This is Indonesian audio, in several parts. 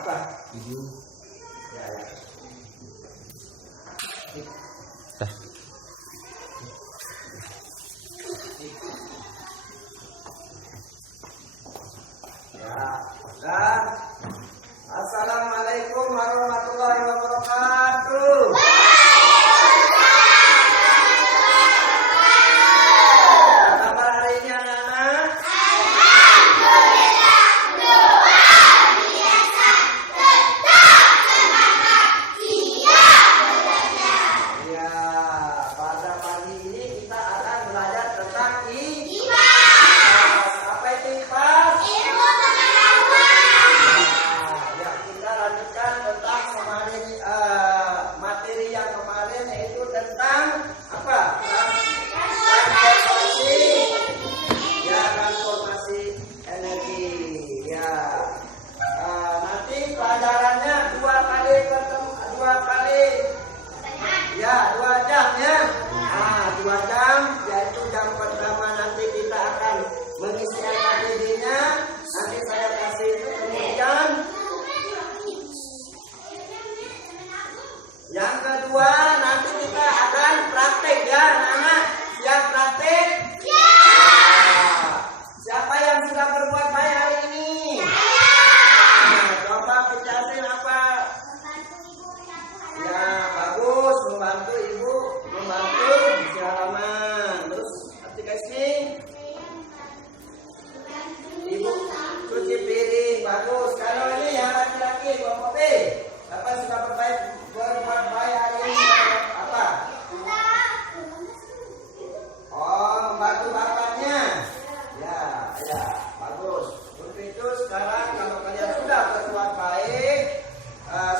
apa? Ibu. Ya, ya. Ya, dan assalamualaikum warahmatullahi wabarakatuh. Apa kabar hari ini anak-anak? Ya, pada pagi ini kita akan belajar tentang IPAS. Apa itu IPAS? Ya, kita lanjutkan tentang kemarin materi yang kemarin, yaitu tentang apa? Transformasi. Ya, transformasi energi. Ya, nanti pelajarannya 2 jam ya. 2 jam, yaitu jam pertama nanti kita akan mengisi materinya. Nanti saya kasih itu, kemudian yang kedua nanti kita akan praktek ya anak-anak. Siap praktek? Siapa yang sudah berbuat baik hari ini? Coba picatin apa? Ya, bagus, membantu ibu, membantu di halaman. Terus aplikasi ibu cuci piring, bagus. Kalau ini yang laki-laki, Bapak B, Bapak sudah berbuat baik hari ini apa? Oh, membantu bapaknya. Ya, bagus. Untuk itu sekarang kalau kalian sudah berbuat baik,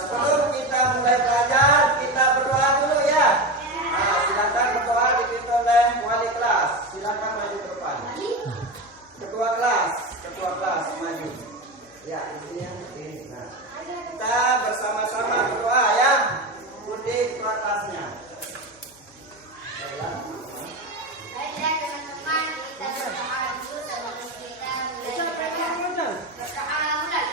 sebelum kita mulai belajar, kita berdoa dulu ya. Silakan berdoa dipimpin oleh wali kelas. Silakan maju ke depan. Ketua kelas maju. Ya, ini yang ini. Nah, kita bersama-sama berdoa ya. Budi ketua kelasnya. Baiklah teman-teman, kita berdoa dulu sebelum kita mulai belajar. Berdoa mulai.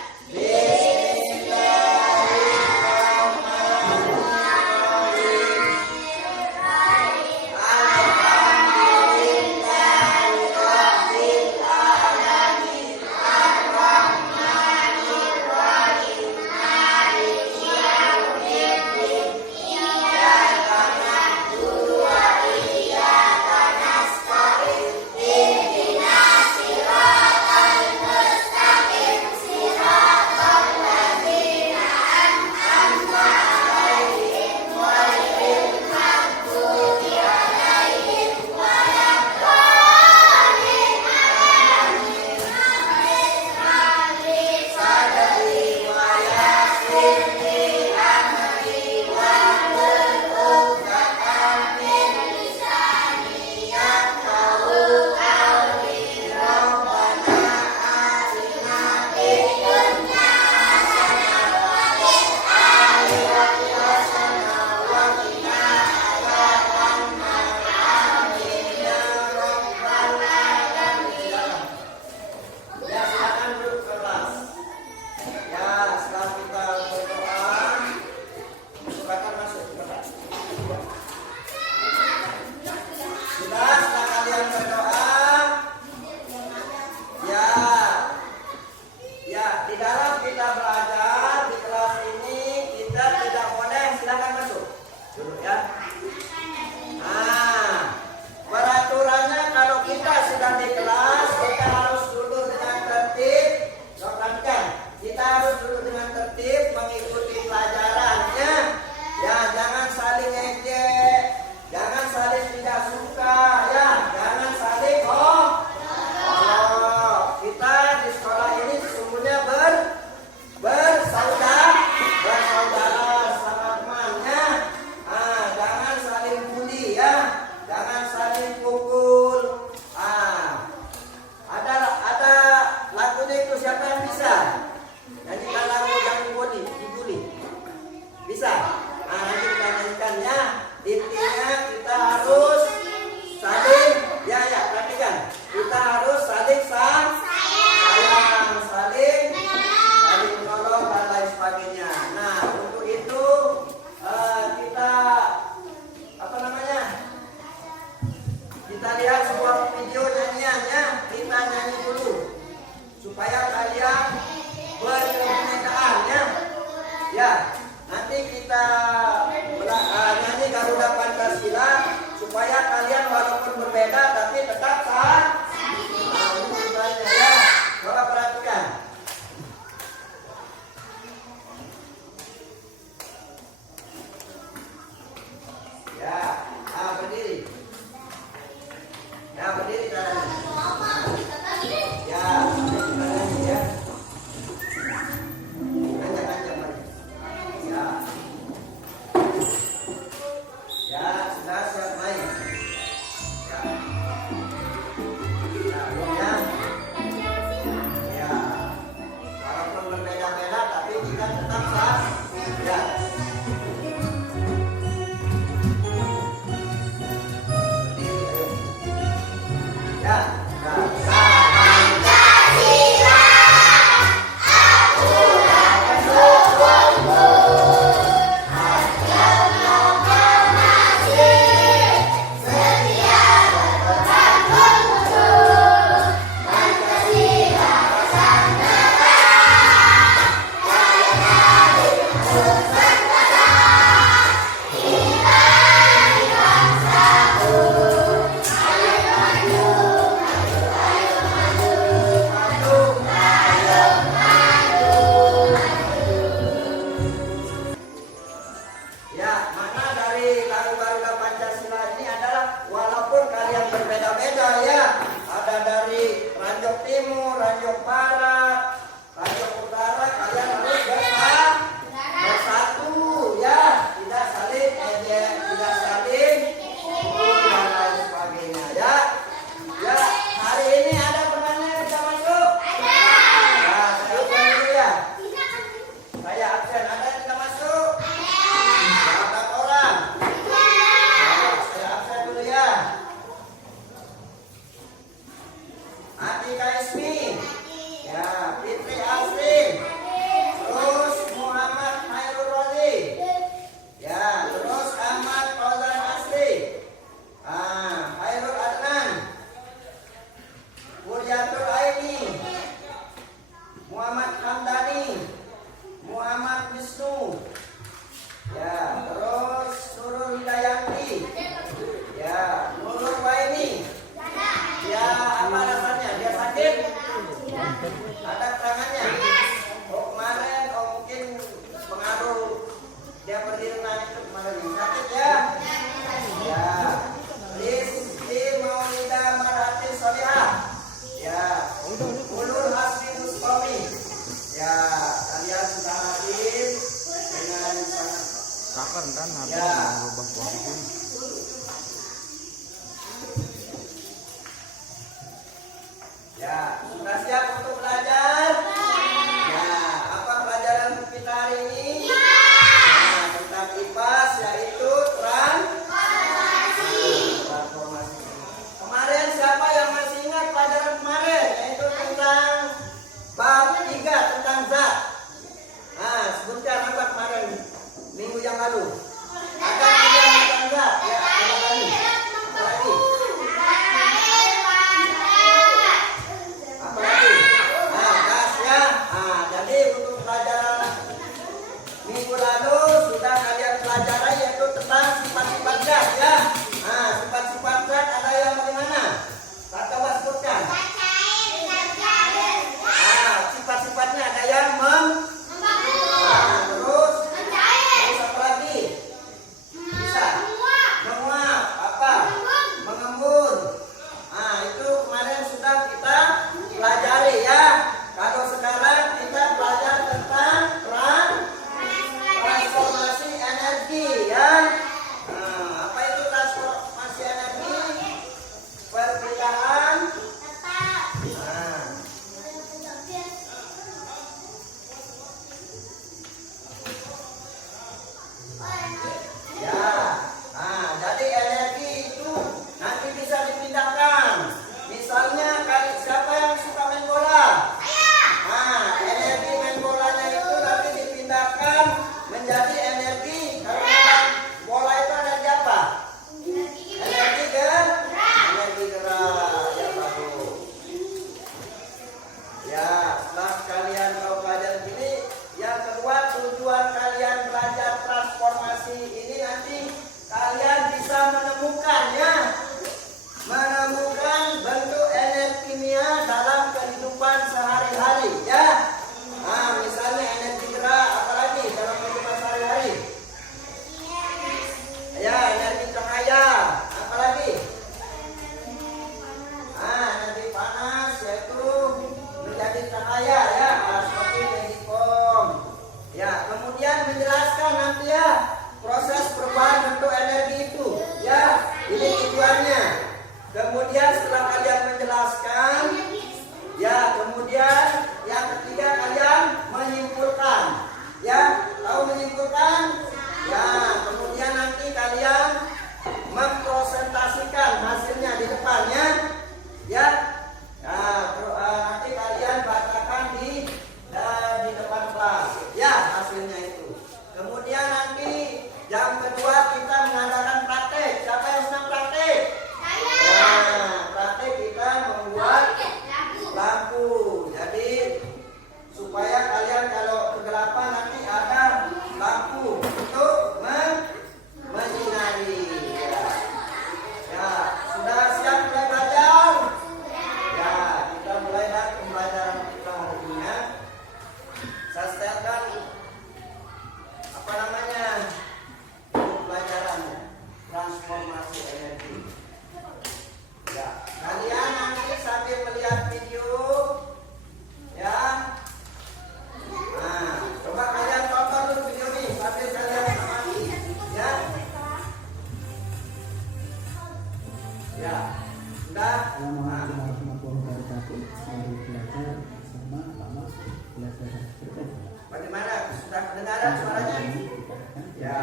berbeda. Bagaimana? Sudah kedengaran suaranya? Kita akan Ya.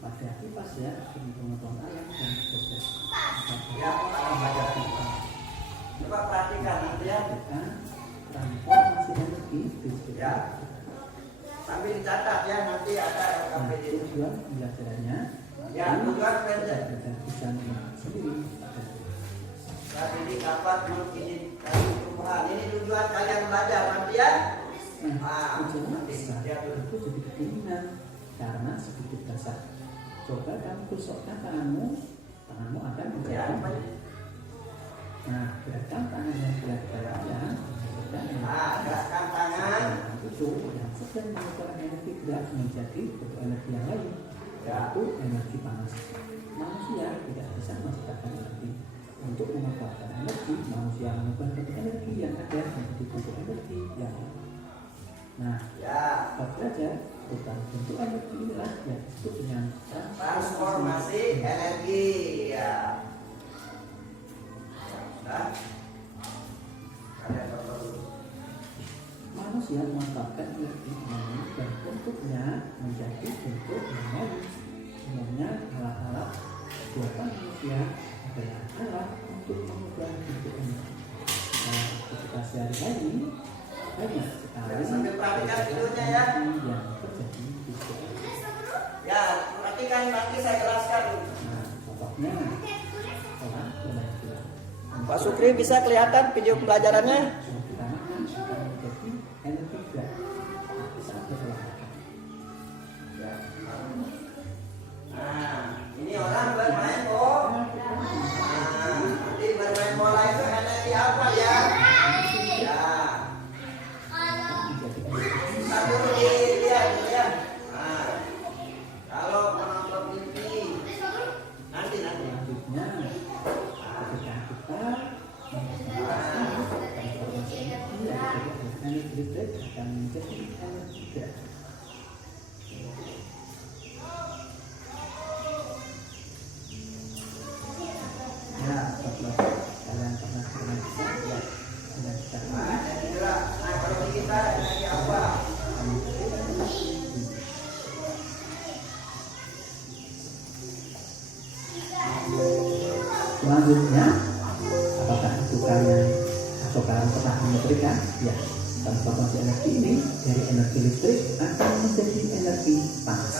pada kipas ya, ilmu pengetahuan alam dan proses. Ya, Pak belajar. Coba perhatikan nanti ya. Transformasi energi di sekitar. Ya. Sambil dicatat ya, nanti ada LKPD. Tujuan pembelajarannya. Ya, tujuan belajar. Kita bisa mengenal sendiri. Saat ini dapat mengidentifikasi perubahan. Ini tujuan kalian belajar nanti ya. Tujuan Nanti besar ya tuh. itu jadi keinginan karena sedikit basah. Coba kamu tusukkan tanganmu akan Ya, menjadi. Nah, gerakan tangan yang berat beratnya. Gerakan tangan. Itu yang sedang mengumpulkan energi gerak menjadi bentuk energi yang lain, yaitu energi panas. Manusia tidak bisa menciptakan energi. Untuk memanfaatkan energi, manusia mengubah bentuk energi yang ada menjadi bentuk energi yang lain. Nah, Pak belajar tentang bentuk energi inilah yang disebut dengan Transformasi energi. Ya. Nah, kalian contoh dulu. Manusia memanfaatkan energi dan bentuknya menjadi bentuk yang lain. Umumnya alat-alat buatan manusia adalah alat untuk mengubah bentuk energi. Dalam aktivitas sehari-hari banyak sekali Sambil perhatikan videonya ya. yang terjadi di sekitar. Ya, perhatikan nanti saya jelaskan. Nah, contohnya orang belajar. Pak Sukri bisa kelihatan video pembelajarannya? Yang pertama kan akan menjadi energi gerak. Bisa berolahraga. Nah, ini orang bermain bola. Nah, nanti bermain bola itu energi apa ya? Ya, kita dulu dilihat ya. Nah, kalau menonton TV, nanti. Selanjutnya, ketika kita transformasi energi listrik akan menjadi energi gerak. Ya, setelah kalian pernah bermain ya dengan cara Nah, energi gerak. Nah, kalau di kita energi apa? Selanjutnya, apakah itu kalian atau kalian pernah menyetrika? Ya, transformasi energi ini dari energi listrik akan menjadi energi panas.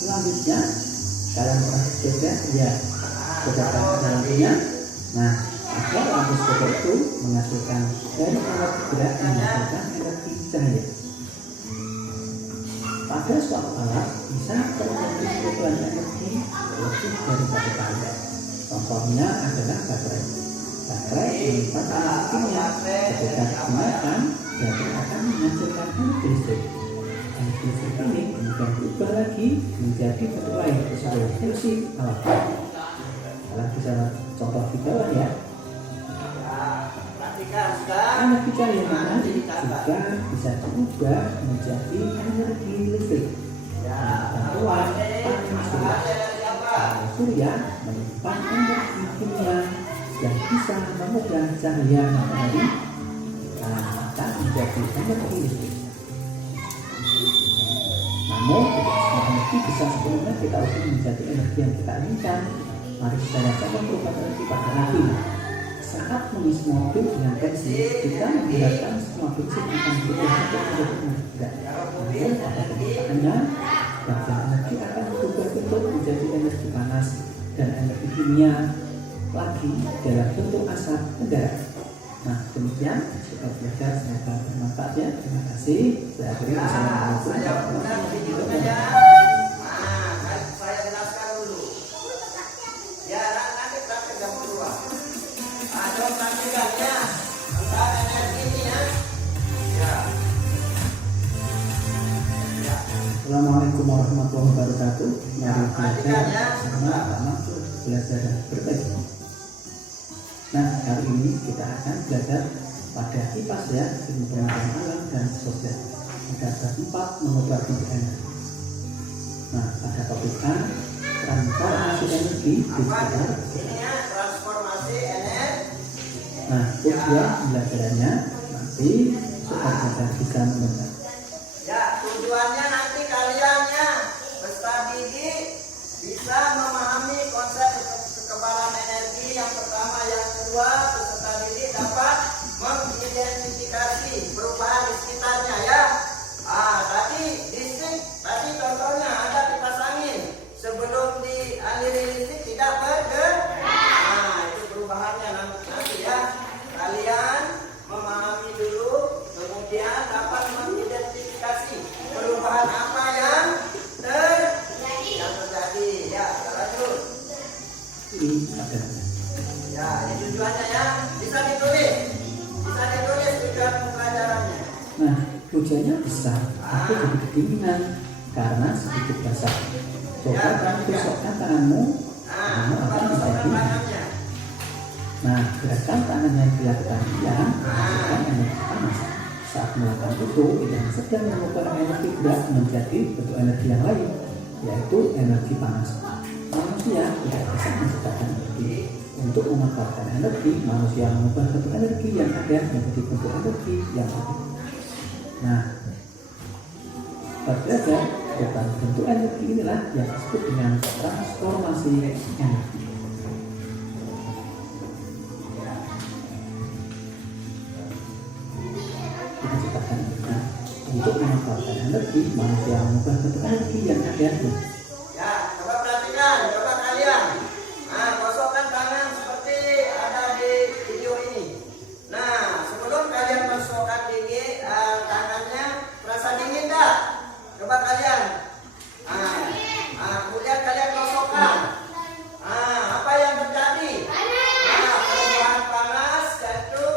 Selanjutnya, kalian pernah sepeda? Ya, sepeda lampunya. Nah, agar lampu sepeda itu menghasilkan dari energi gerak menghasilkan energi cahaya. Pada suatu alat bisa terjadi perubahan energi lebih dari satu kali. Contohnya adalah baterai. Baterai menyimpan energi kimia. Ketika digunakan, baterai akan menghasilkan energi listrik. Energi listrik ini kemudian berubah lagi menjadi bentuk lain sesuai fungsi alat. Kalian bisa contoh di bawah ya. Energi cahaya panas juga bisa diubah menjadi energi listrik. Bantuan panas surya menyimpan energi kimia yang bisa mengubah cahaya matahari akan menjadi energi listrik. Namun tidak semua energi bisa sepenuhnya kita ubah menjadi energi yang kita inginkan. Mari kita rasakan perubahan energi pada api. Saat mengisi mobil dengan bensin, kita menggunakan semua bensin akan berubah menjadi energi gerak. Namun pada kenyataannya, bagian energi akan berubah bentuk menjadi energi panas dan energi kimia lagi dalam bentuk asap udara. Nah, demikian kita belajar, semoga bermanfaat ya. Terima kasih. Saya akhiri Saya jelaskan dulu. Ya, nanti praktek jam 2. Ada praktikannya tentang energi ini ya. Assalamualaikum warahmatullahi wabarakatuh. Mari belajar sama-sama belajar dan berbagi. Nah, kali ini kita akan belajar pada IPAS ya, ilmu pengetahuan alam dan sosial. Ada bab 4 mengubah bentuk energi. Nah, pada topik A, transformasi energi di sekitar kita. Ini ya, transformasi Nah, tujuan pembelajarannya nanti supaya kita bisa mendengar. Ya, tujuannya nanti kalian ya peserta didik bisa memahami konsep kekebalan energi yang pertama, yang kedua peserta didik dapat mengidentifikasi perubahan di sekitarnya ya. Tadi listrik, tadi contohnya ada kipas angin sebelum dialiri listrik tidak bergerak. Itu perubahannya nanti ya. Kalian memahami dulu, kemudian dapat mengidentifikasi perubahan apa yang terjadi. Ya, terlanjut. Ini ada. Ya, ini tujuannya ya. Bisa ditulis tujuan pembelajarannya. Nah, hujannya besar, tapi jadi kedinginan karena sedikit basah. Coba kamu tusukkan tanganmu, kamu akan menjadi. Nah, gerakan tangan yang dilakukan dia menghasilkan energi panas. Saat melakukan itu, yang sedang menukar energi berat menjadi bentuk energi yang lain, yaitu energi panas. Manusia tidak bisa menciptakan energi. Untuk memanfaatkan energi, manusia mengubah bentuk energi yang ada menjadi bentuk energi yang lain. Nah, belajar tentang bentuk energi inilah yang disebut dengan transformasi energi. Kita ciptakan untuk memanfaatkan energi, manusia mengubah bentuk energi yang ada. Ya, coba perhatikan, coba kalian. Gosokkan tangan seperti ada di video ini. Nah, sebelum kalian gosokkan tangannya, terasa dingin tak? Coba kalian. Kemudian kalian gosokkan. Apa yang terjadi? Perubahan panas, yaitu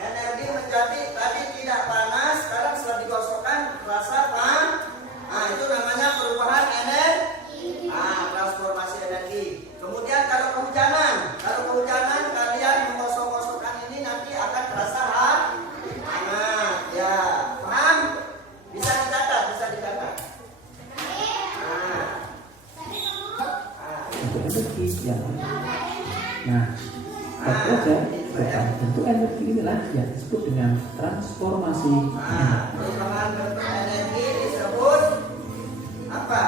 energi menjadi tadi tidak panas, sekarang setelah digosokkan terasa panas. Itu namanya perubahan energi. Transformasi energi. Kemudian kalau kehujanan kalian menggosok-gosokkan ini nanti akan terasa hangat. Ya, paham? Bisa dicatat. Bentuk energi yang lain. Nah, belajar tentang bentuk energi inilah yang disebut dengan transformasi energi. Perubahan bentuk energi disebut apa?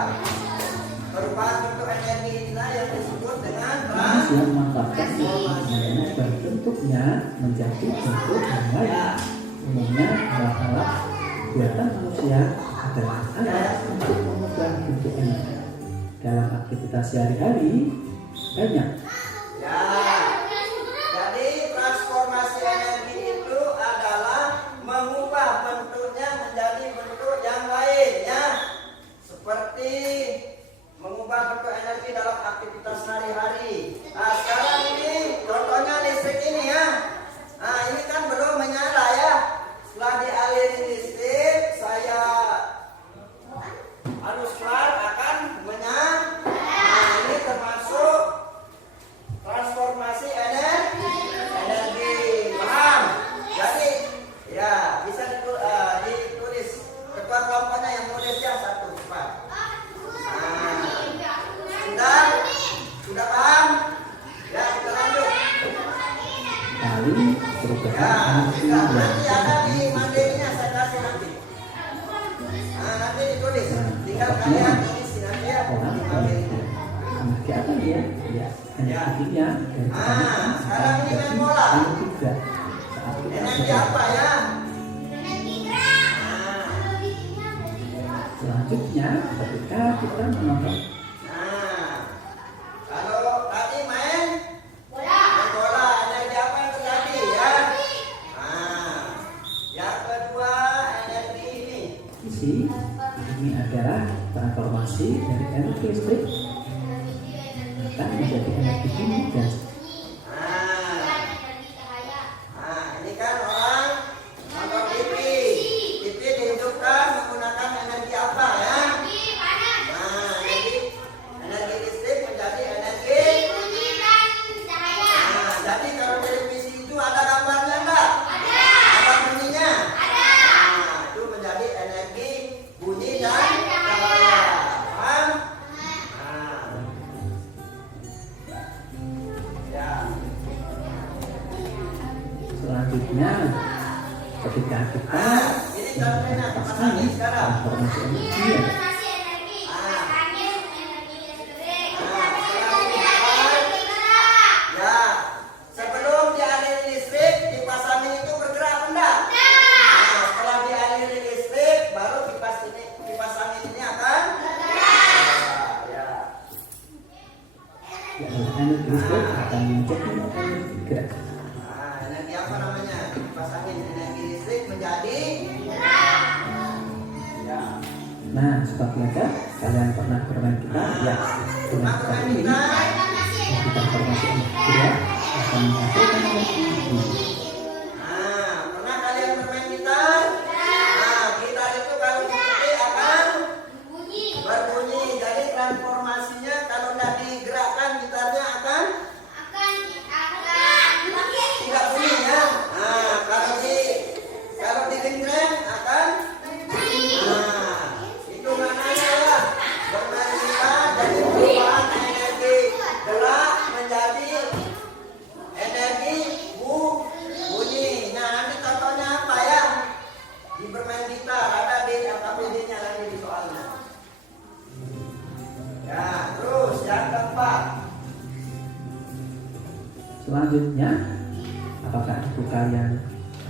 Perubahan bentuk energi inilah yang disebut dengan Manusia memanfaatkan mengubah bentuknya menjadi bentuk yang lain. Umumnya alat-alat buatan manusia adalah alat untuk mengubah bentuk energi. Dalam aktivitas sehari-hari banyak. Ya, jadi transformasi energi itu adalah mengubah bentuknya menjadi bentuk yang lain ya. Seperti mengubah bentuk energi dalam aktivitas sehari-hari. Sekarang ini contohnya listrik ini ya. Ini kan belum menyala ya. Setelah dialiri listrik, saya kelar akan menyala. Ini termasuk transformasi energi. Paham? Jadi ya bisa ditulis ketua kelompoknya yang nulisnya satu cepat. Sudah paham? Ya, kita lanjut. Kali perubahan energi Nanti ada di materinya saya kasih nanti. Nanti ditulis. Tinggal kalian tulis nanti ya. orang Di materinya. energi apa dia? Ya, energinya dari Sekarang ini main bola. juga saat kita Energi apa ya? selanjutnya ketika kita menonton Kalau tadi main bola, energi apa yang terjadi ya? Yang kedua energi ini. isi ini adalah transformasi dari energi listrik akan menjadi energi bumi dan Ini kan orang nonton TV. TV dihidupkan menggunakan energi apa ya? Energi listrik menjadi energi. Jadi kalau televisi itu ada gambarnya enggak? Ada bunyinya? Itu menjadi energi bunyi dan cahaya. Paham? Selanjutnya, ketika kita Ini contohnya kipas kipas angin, angin sekarang. transformasi energi ya. Transformasi energi, kipas angin, energi listrik. Ya, sebelum dialiri listrik, kipas angin itu bergerak enggak? Nah, setelah dialiri listrik, baru kipas angin ini akan bergerak. Ya. Ya, energi listrik akan menjadi energi gerak. Nah, energi apa namanya? Kipas angin energi listrik menjadi ya. Nah, sobat belajar, kalian pernah bermain gitar? Ya, dengan gitar ini, kita transformasi energi gerak akan menghasilkan energi bunyi. Nah, pernah kalian bermain gitar? Nah, gitar itu kalau dipetik akan berbunyi. Jadi transformasinya kalau tidak digerakkan gitarnya akan tidak bunyi ya. Nah, kalau digenjreng akan itu maknanya ya. Bermain gitar jadi perubahan energi gerak menjadi energi bunyi. Nah, nanti contohnya apa ya? Di bermain gitar ada di LKPD-nya nanti di soalnya. Ya, terus yang keempat. Selanjutnya, apakah itu kalian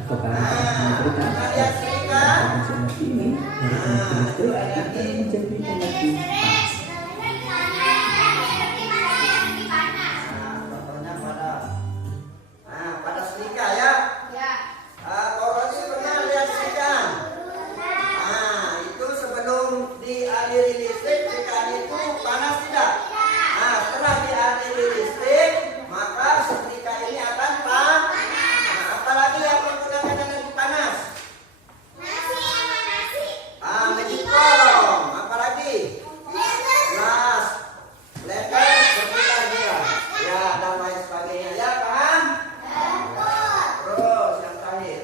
atau kalian pernah memberikan Kalian serika. transformasi energi ini dari energi listrik akan menjadi energi panas? Nah, contohnya pada serika ya. Kalau sih pernah lihat serika. Nah, itu sebelum dialiri listrik, serikaan itu panas tidak? Nah, setelah dialiri listrik, maka setrika ini akan panas. Nah, apalagi yang menggunakan energi panas? Magicom. Apalagi? Gelas, blender, berputar dia. Ya, dan lain sebagainya. Ya, paham? Terus yang terakhir.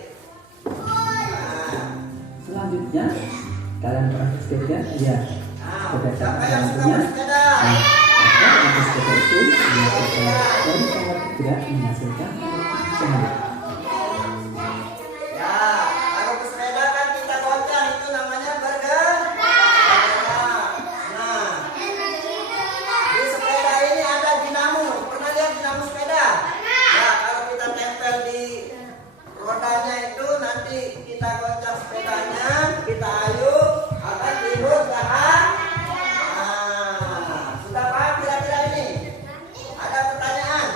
Nah, Selanjutnya, kalian pernah bersepeda? Ya, sepeda siapa sama yang suka lampunya. bersepeda? Maka energi sepeda itu dihasilkan dari energi gerak menghasilkan energi cahaya. Ya, kalau bersepeda kan kita goncang itu namanya bergerak. Nah, di sepeda ini ada dinamo. Pernah lihat dinamo sepeda? Ya, kalau kita tempel di rodanya itu nanti kita goncang sepedanya, kita ayuh akan timbul cahaya. Nah, sudah paham kira-kira ini? Ada pertanyaan?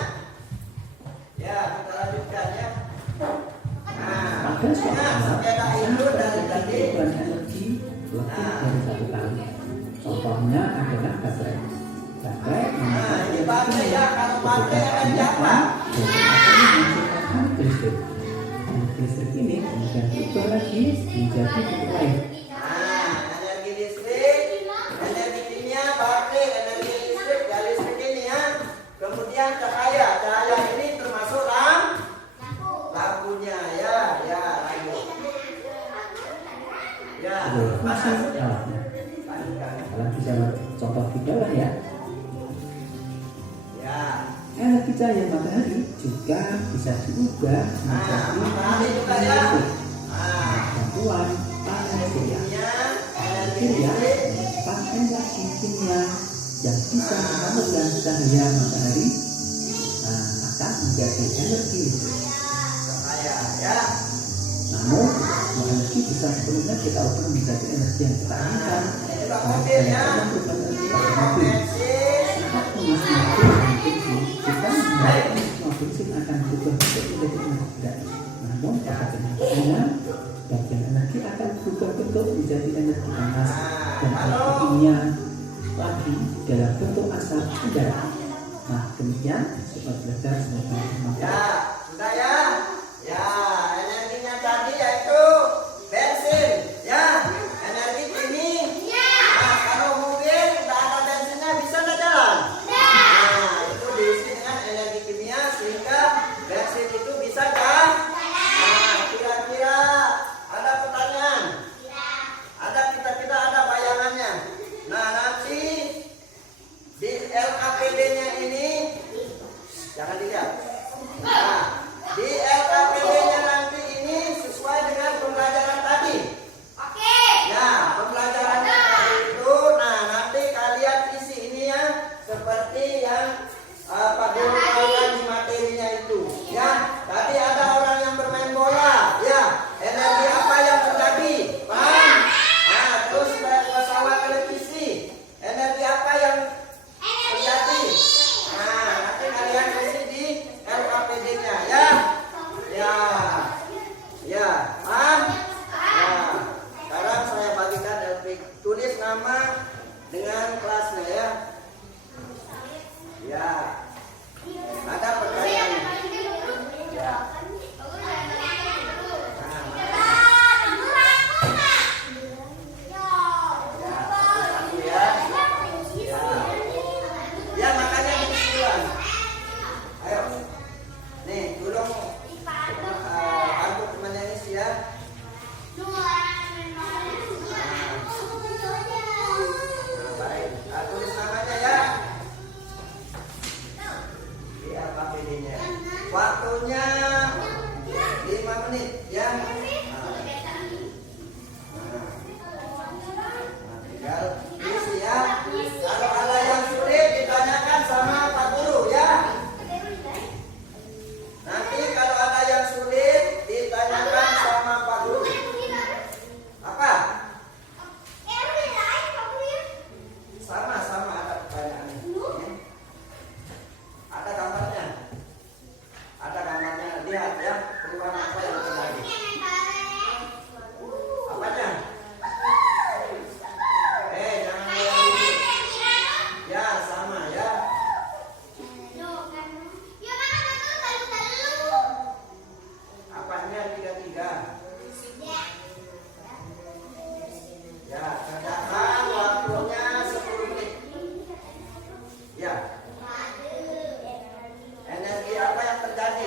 Ya, kita lanjutkan ya. Pada suatu Nah, saat, sepeda itu dari tadi. kebutuhan energi lebih dari satu kali. Contohnya adalah baterai. Baterai Nah, ini baterai ya. Kalau baterai energi apa? menghasilkan energi listrik. Energi listrik ini kemudian berubah lagi menjadi bentuk lain. Nah, energi listrik, energi kimia, baterai, energi listrik, ya listrik ini ya. Kemudian cahaya ini termasuk lampunya ya, lanjut. Ya, Ada mana? fungsi alatnya. Lanjutkan. Kalian bisa contoh di bawah ya. Ya. Energi cahaya matahari juga bisa diubah menjadi Matahari juga energi ya. listrik. Nah, Bantuan panas surya. kimia, energi Surya listrik. menyimpan energi kimia yang bisa menyalurkan cahaya matahari akan menjadi energi listrik. Cahaya ya. Namun, semua energi bisa sepenuhnya kita ubah menjadi energi yang kita inginkan. Ini juga mobil ya. Berubah energi pada mobil. Bensin. Saat mengisi mobil dengan bensin, kita mengharapkan semua bensin akan berubah bentuk menjadi energi gerak. Namun, pada kenyataannya, bagian energi akan berubah bentuk menjadi energi panas dan energi kimia lagi dalam bentuk asap udara. Nah, demikian sobat belajar semoga bermanfaat. Ya, sudah ya. Ya, energinya tadi yaitu bensin, ya. Energi kimia. Nah, kalau mobil tidak ada bensinnya bisa nggak jalan? Nah, itu diisi dengan energi kimia sehingga bensin itu bisa jalan. Nah, kira-kira ada pertanyaan? Kita ada bayangannya. Nah, nanti di LAPD-nya ini jangan dilihat. Nah, di LAPD-nya nanti Waktunya 5 menit ya. Tinggal isi ya. Kalau ada yang sulit ditanyakan sama Pak Guru ya. Nanti kalau ada yang sulit ditanyakan sama Pak Guru. Apa? Sama-sama ada pertanyaannya. Ya. Ada gambarnya. Ada gambarnya. Lihat ya perubahan apa yang terjadi. Apanya? Jangan lihat. Ya sama ya. Apanya 33? Ya, kerjakan waktunya 10 menit. Ya. Energi apa yang terjadi?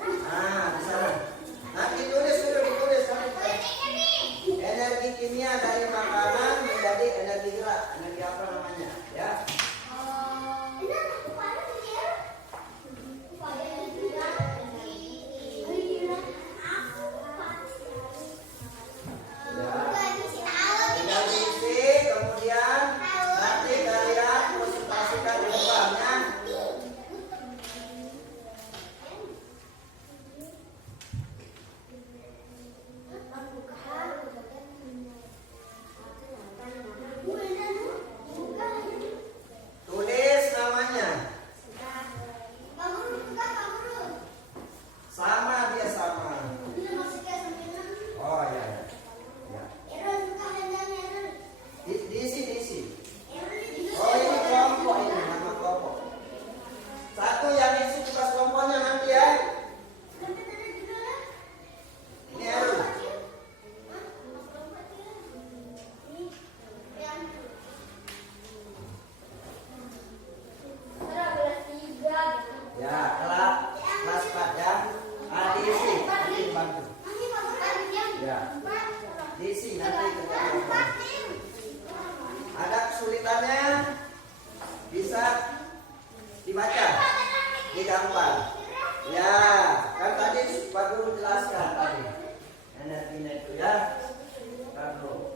Di sana. Nanti tulis dulu, ditulis. Energi kimia dari makanan menjadi energi gerak. Energi apa namanya? Ya. Tinggal diisi, kemudian nanti kalian presentasikan jawabannya. Tulis namanya. Sama dia sama. Oh ya. Ya. Diisi. Oh ini kelompok ini, nama kelompok. Satu yang isi tugas kelompoknya nanti ya. Ini Eru. Ya, kelas 4 ya. Diisi, nanti bantu. Ya. Diisi nanti kerjaan. Ada kesulitannya bisa dibaca di gambar. Ya, kan tadi Pak Guru jelaskan tadi. Energinya itu ya. Taruh.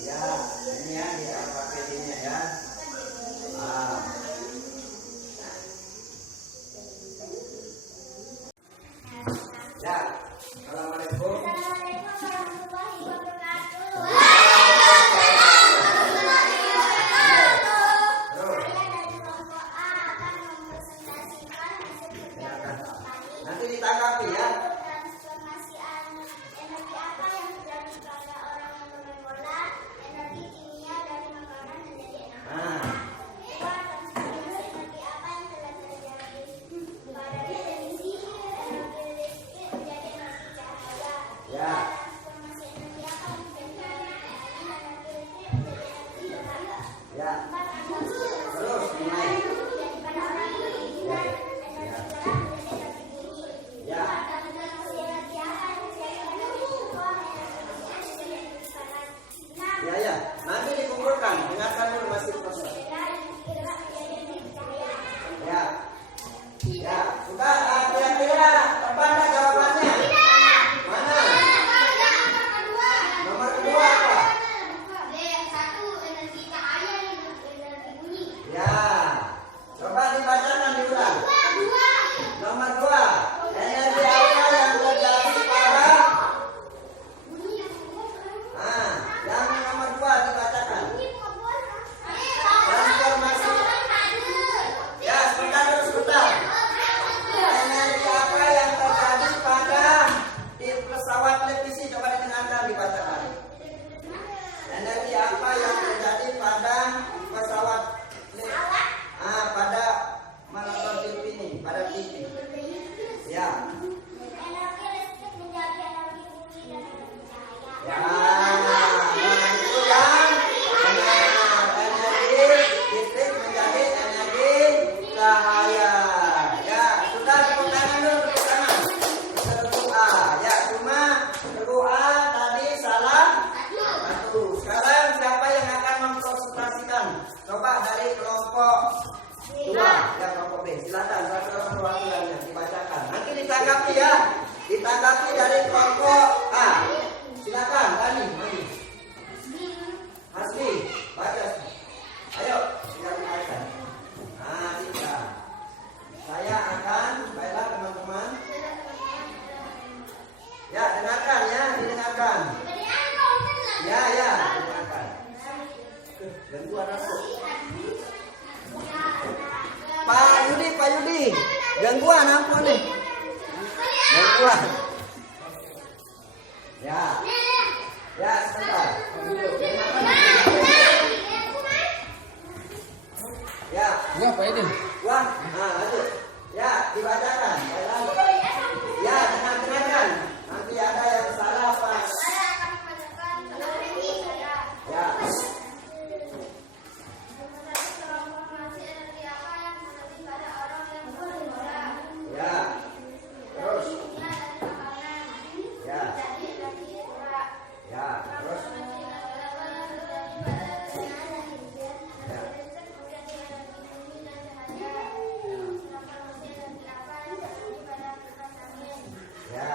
Ya, ini ya di apa PD-nya ya. disimpulkan. Dengarkan dulu masih proses. Ya. Ya, sudah kira-kira tepat tak jawabannya? Mana? Nomor kedua apa? Ya. Coba dibacakan diulang. Nomor 2. Energi apa yang terjadi pada yang nomor 2 dibacakan. Transformasi. Ya, sebentar. Energi apa yang terjadi pada di pesawat televisi? Coba didengarkan, dibacakan. Energi apa yang terjadi pada pesawat pada menonton TV ini, pada TV. Ya. Ya. Itu yang benar. Energi listrik menjadi energi cahaya. Ya, sudah tepuk tangan dulu, tepuk tangan. Teguh A. Ya, cuma teguh A tadi salah satu. Sekarang siapa yang akan memkonsultasikan? Coba dari kelompok 2, ya kelompok B. Silakan saudara perwakilannya dibacakan. Nanti ditanggapi ya. Ditanggapi dari kelompok A. Silakan, Dani. Hasbi, baca. Ayo, silakan baca. Tidak. Saya akan, baiklah teman-teman. Ya, dengarkan ya, didengarkan. Ya, dengarkan. Gangguan masuk. Pak Yudi, gangguan ampun nih. Gangguan. Ya, sebentar. Ya. Wah, Pak Edin. Wah, lanjut. Ya, dibacakan. Ya, dengarkan. Nanti ada yang salah apa? Ya. Ya. Terus. Ya. Ya. Terus. Ya.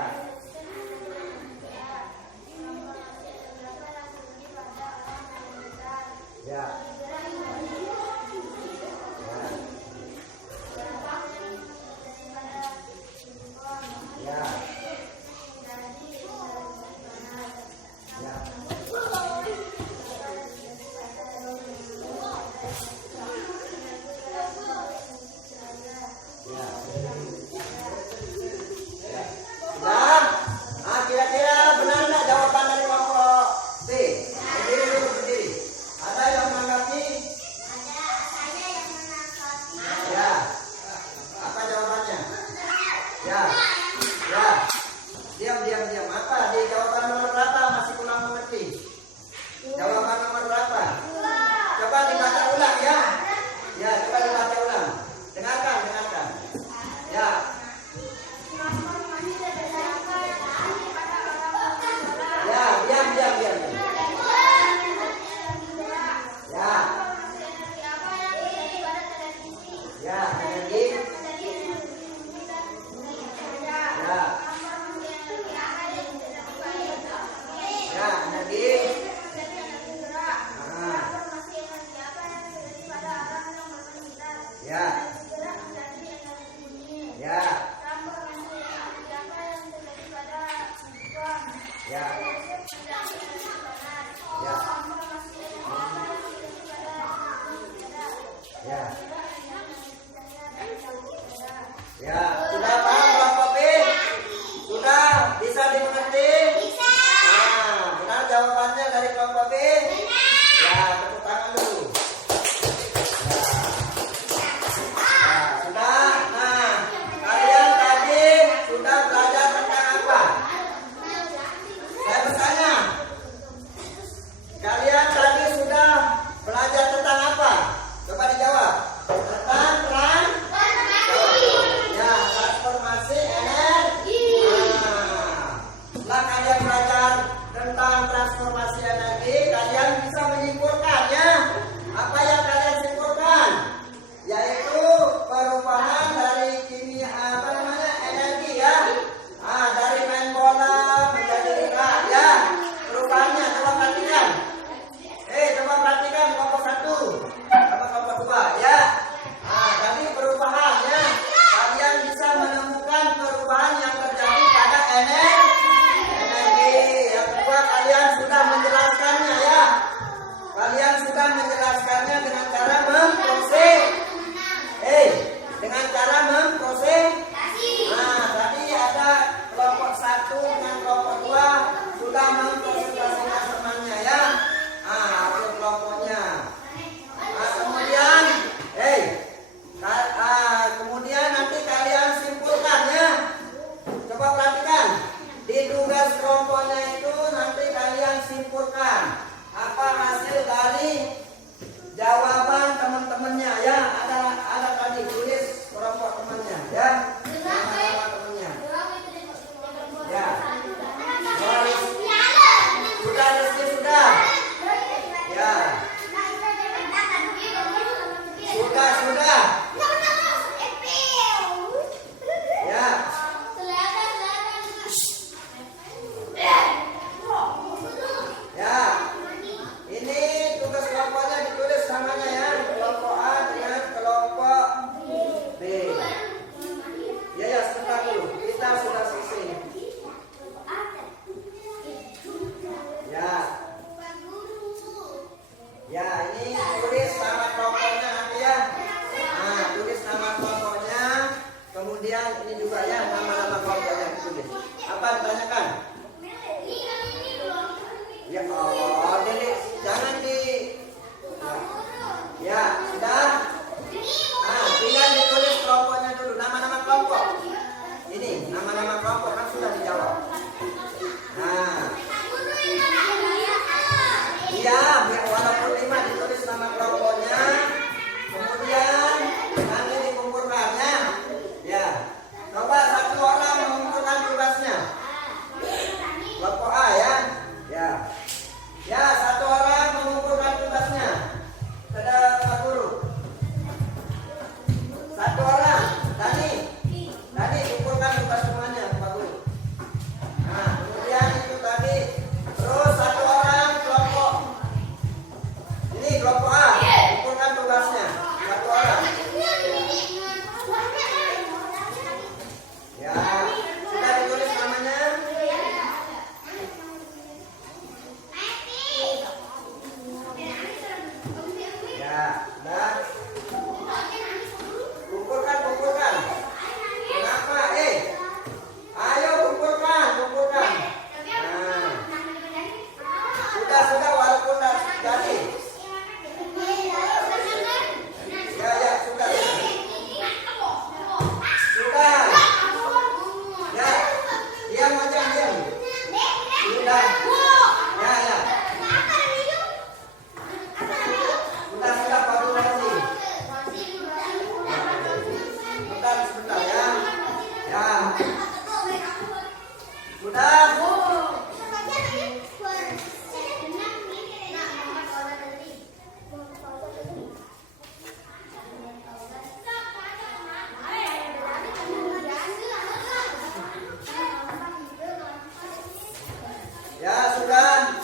Ya. Ya. Kira-kira benar nggak jawaban dari kelompok B? Berdiri. Ada yang menanggapi? Ya. Apa jawabannya? Ya. Diam. Apa di jawaban nomor berapa? Masih kurang mengerti. Jawaban nomor berapa? Coba dibaca ulang ya. Ya, coba dibaca ulang. Dengarkan. Ya. Ya, diam. Ya, energi. Ya, energi. Ya. Ya. Ya. Ya, sudah paham kelompok B? Sudah bisa dimengerti? Benar jawabannya dari kelompok B? Ya, tepuk tangan dulu. Sudah. Kalian tadi sudah belajar tentang apa? Saya bertanya. Kalian tadi sudah belajar tentang apa? Coba dijawab. Tentang peran. Ya, Ya, ini tulis nama kelompoknya nanti ya. Nah, tulis nama kelompoknya. Kemudian ini juga ya nama-nama kelompoknya ditulis. Apa ditanyakan? Ya Allah, jadi jangan di. Ya, sudah. Ah, tinggal ditulis kelompoknya dulu. Nama-nama kelompok. Ini nama-nama kelompok kan sudah dijawab. Nah, iya, walaupun 5 ditulis nama kelompoknya. Kemudian nanti dikumpulkannya. Ya, coba satu orang mengumpulkan tugasnya. Kelompok A ya. Ya, ya satu orang mengumpulkan tugasnya. Ada Pak Guru. Satu orang, Dani kumpulkan tugas semuanya Pak Guru. Nah, kemudian itu tadi. Terus satu orang kelompok. Ini kelompok A, kumpulkan tugasnya. Satu orang. Ya, sudah ditulis namanya. Ya, sudah. Kumpulkan. Kenapa? Ayo kumpulkan. Nah, sudah walaupun jadi. Ya, sudah. Sudah. Ya, diam aja diam. Sudah. Ya. Sudah Pak Guru nanti. Sebentar ya. Ya. Sudah. Ya, sudah.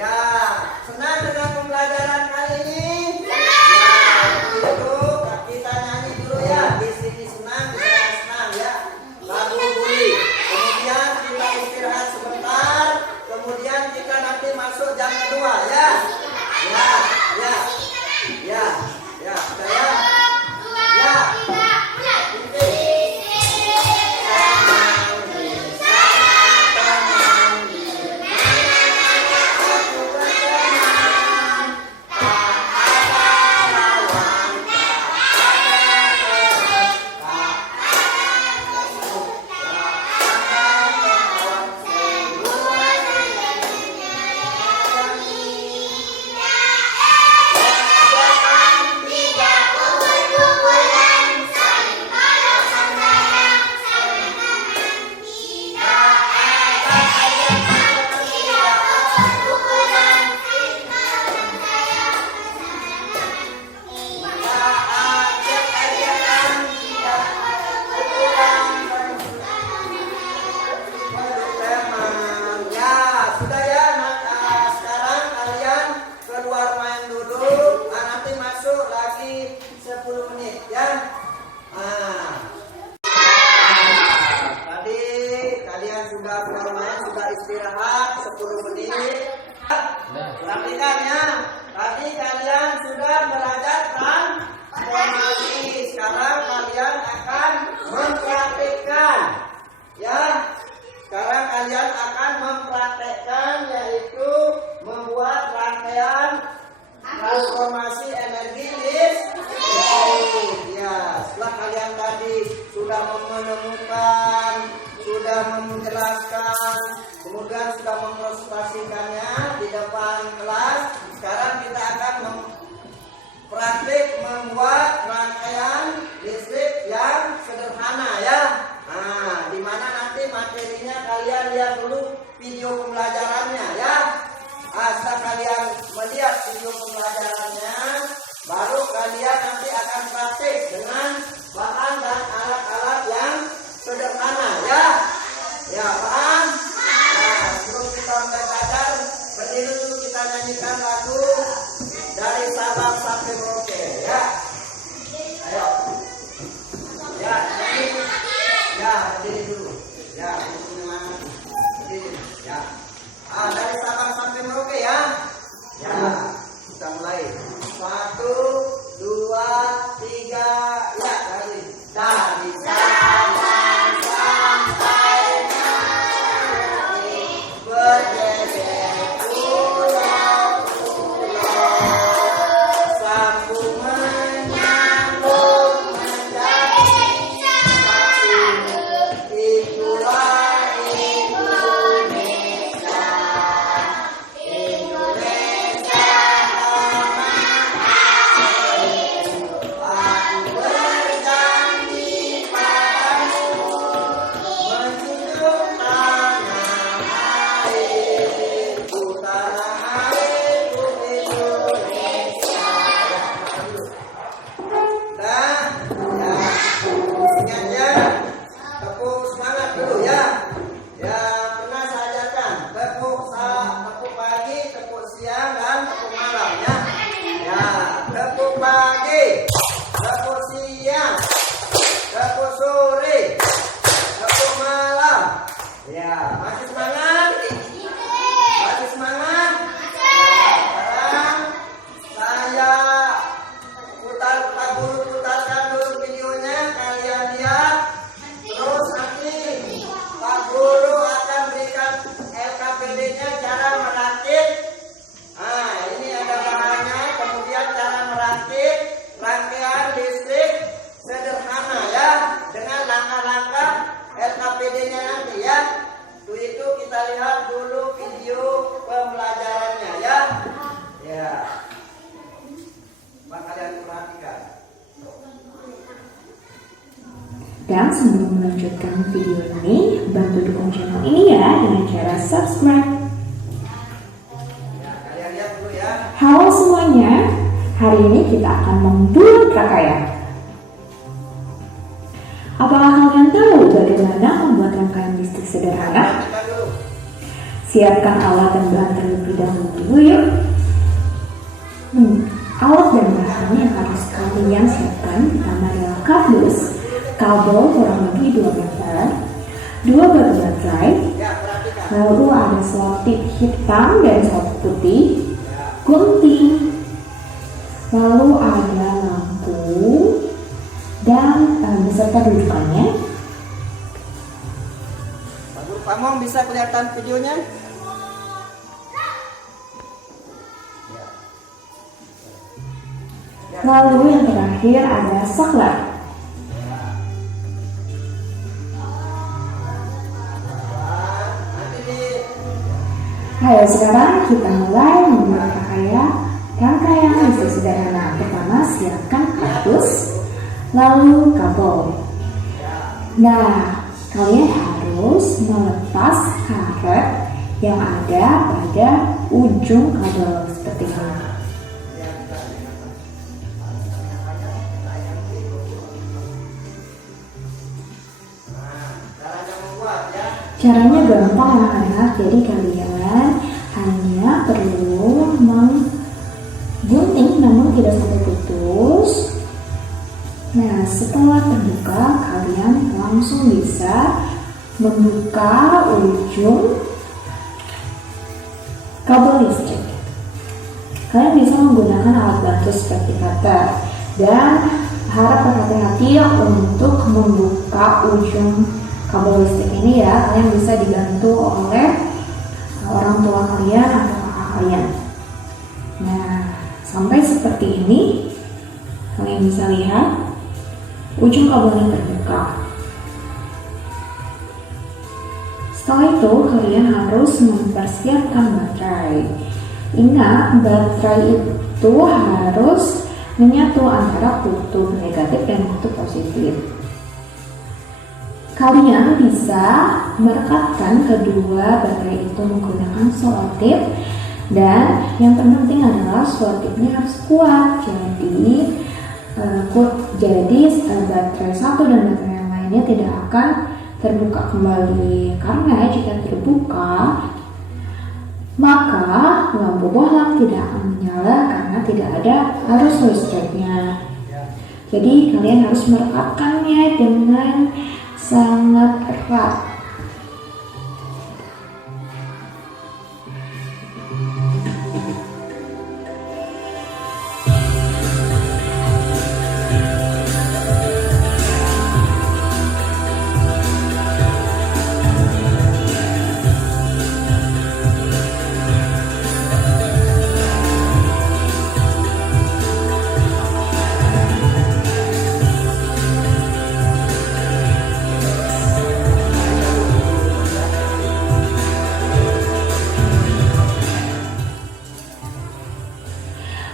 Ya, senang dengan pembelajaran kali ini. Ya, itu kita nyanyi dulu ya. Di sini senang, di sana senang ya. Lagu Buli. Kemudian kita istirahat sebentar. Kemudian kita nanti masuk jam kedua ya. Ya. Perhatikan ya, tadi kalian sudah belajar transformasi. Sekarang kalian akan mempraktikkan. Ya, sekarang kalian akan mempraktekkan, yaitu membuat rangkaian transformasi energi listrik. Ya, setelah kalian tadi sudah menemukan, sudah menjelaskan, kemudian sudah mempresentasikannya di depan kelas. Sekarang kita akan praktik membuat rangkaian listrik yang sederhana ya. Nah, di mana nanti materinya kalian lihat dulu video pembelajarannya ya. Asal kalian melihat video pembelajarannya, baru kalian nanti akan praktik dengan bahan dan alat-alat yang sederhana ya. Ya, paham? Nah, sebelum kita mulai belajar, berdiri dulu kita nyanyikan lagu dari Sabang sampai Merauke ya. Ayo. Ya, nyanyi. Ya, berdiri dulu. Ya, berdiri. Ya. Dari Sabang sampai Merauke ya. Ya, kita mulai. 1, 2, 3, ya, dari Sabang sampai Merauke, berjejer pulau-pulau, sambung menyambung menjadi satu, itulah Indonesia. Indonesia aku berjanji padamu, menjunjung tanah airku, tanah airku Indonesia. Dan ingat ya, tepuk semangat dulu ya. Ya, pernah saya ajarkan tepuk pagi, tepuk siang, dan tepuk malam ya. Ya, tepuk pagi, tepuk siang, tepuk sore, tepuk malam. Ya, masih semangat? Masih semangat? Sekarang saya putarkan dulu videonya, kalian lihat. Terus nanti Pak Guru akan berikan LKPD-nya cara merakit. Nah, ini ada bahannya, kemudian cara merakit rangkaian listrik sederhana ya, dengan langkah-langkah LKPD-nya nanti ya. Untuk itu kita lihat dulu video pembelajarannya ya. Ya. Maka kalian perhatikan. Dan sebelum melanjutkan video ini, bantu dukung channel ini ya dengan cara subscribe. Ya, kalian lihat dulu ya. Halo semuanya, hari ini kita akan membuat rangkaian. Apakah kalian tahu bagaimana membuat rangkaian listrik sederhana? Perhatikan dulu. Siapkan alat dan bahan terlebih dahulu yuk. Alat dan bahan yang harus kalian siapkan pertama adalah kardus, kabel kurang lebih 2 meter, 2 batu baterai, Ya, perhatikan. lalu ada selotip hitam dan selotip putih, gunting, lalu ada lampu dan beserta rujukannya. Pak Guru Pamong bisa kelihatan videonya? Lalu yang terakhir ada saklar. Nanti di Ayo sekarang kita mulai membuat rangkaian listrik sederhana. Pertama siapkan kardus, lalu kabel. Nah, kalian harus melepas karet yang ada pada ujung kabel seperti ini. caranya membuat ya. Caranya gampang anak-anak, jadi kalian hanya perlu menggunting namun tidak sampai putus. Nah, setelah terbuka, kalian langsung bisa membuka ujung kabel listrik. Kalian bisa menggunakan alat bantu seperti cutter dan harap berhati-hati untuk membuka ujung kabel listrik ini ya. Kalian bisa dibantu oleh orang tua kalian atau kakak kalian. Nah, sampai seperti ini kalian bisa lihat ujung kabelnya terbuka. Setelah itu kalian harus mempersiapkan baterai. Ingat, baterai itu harus menyatu antara kutub negatif dan kutub positif. Kalian bisa merekatkan kedua baterai itu menggunakan selotip, dan yang terpenting adalah selotipnya harus kuat. Jadi baterai satu dan baterai yang lainnya tidak akan terbuka kembali, karena jika terbuka maka lampu bohlam tidak akan menyala karena tidak ada arus listriknya. Jadi kalian harus merekatkannya dengan sangat erat.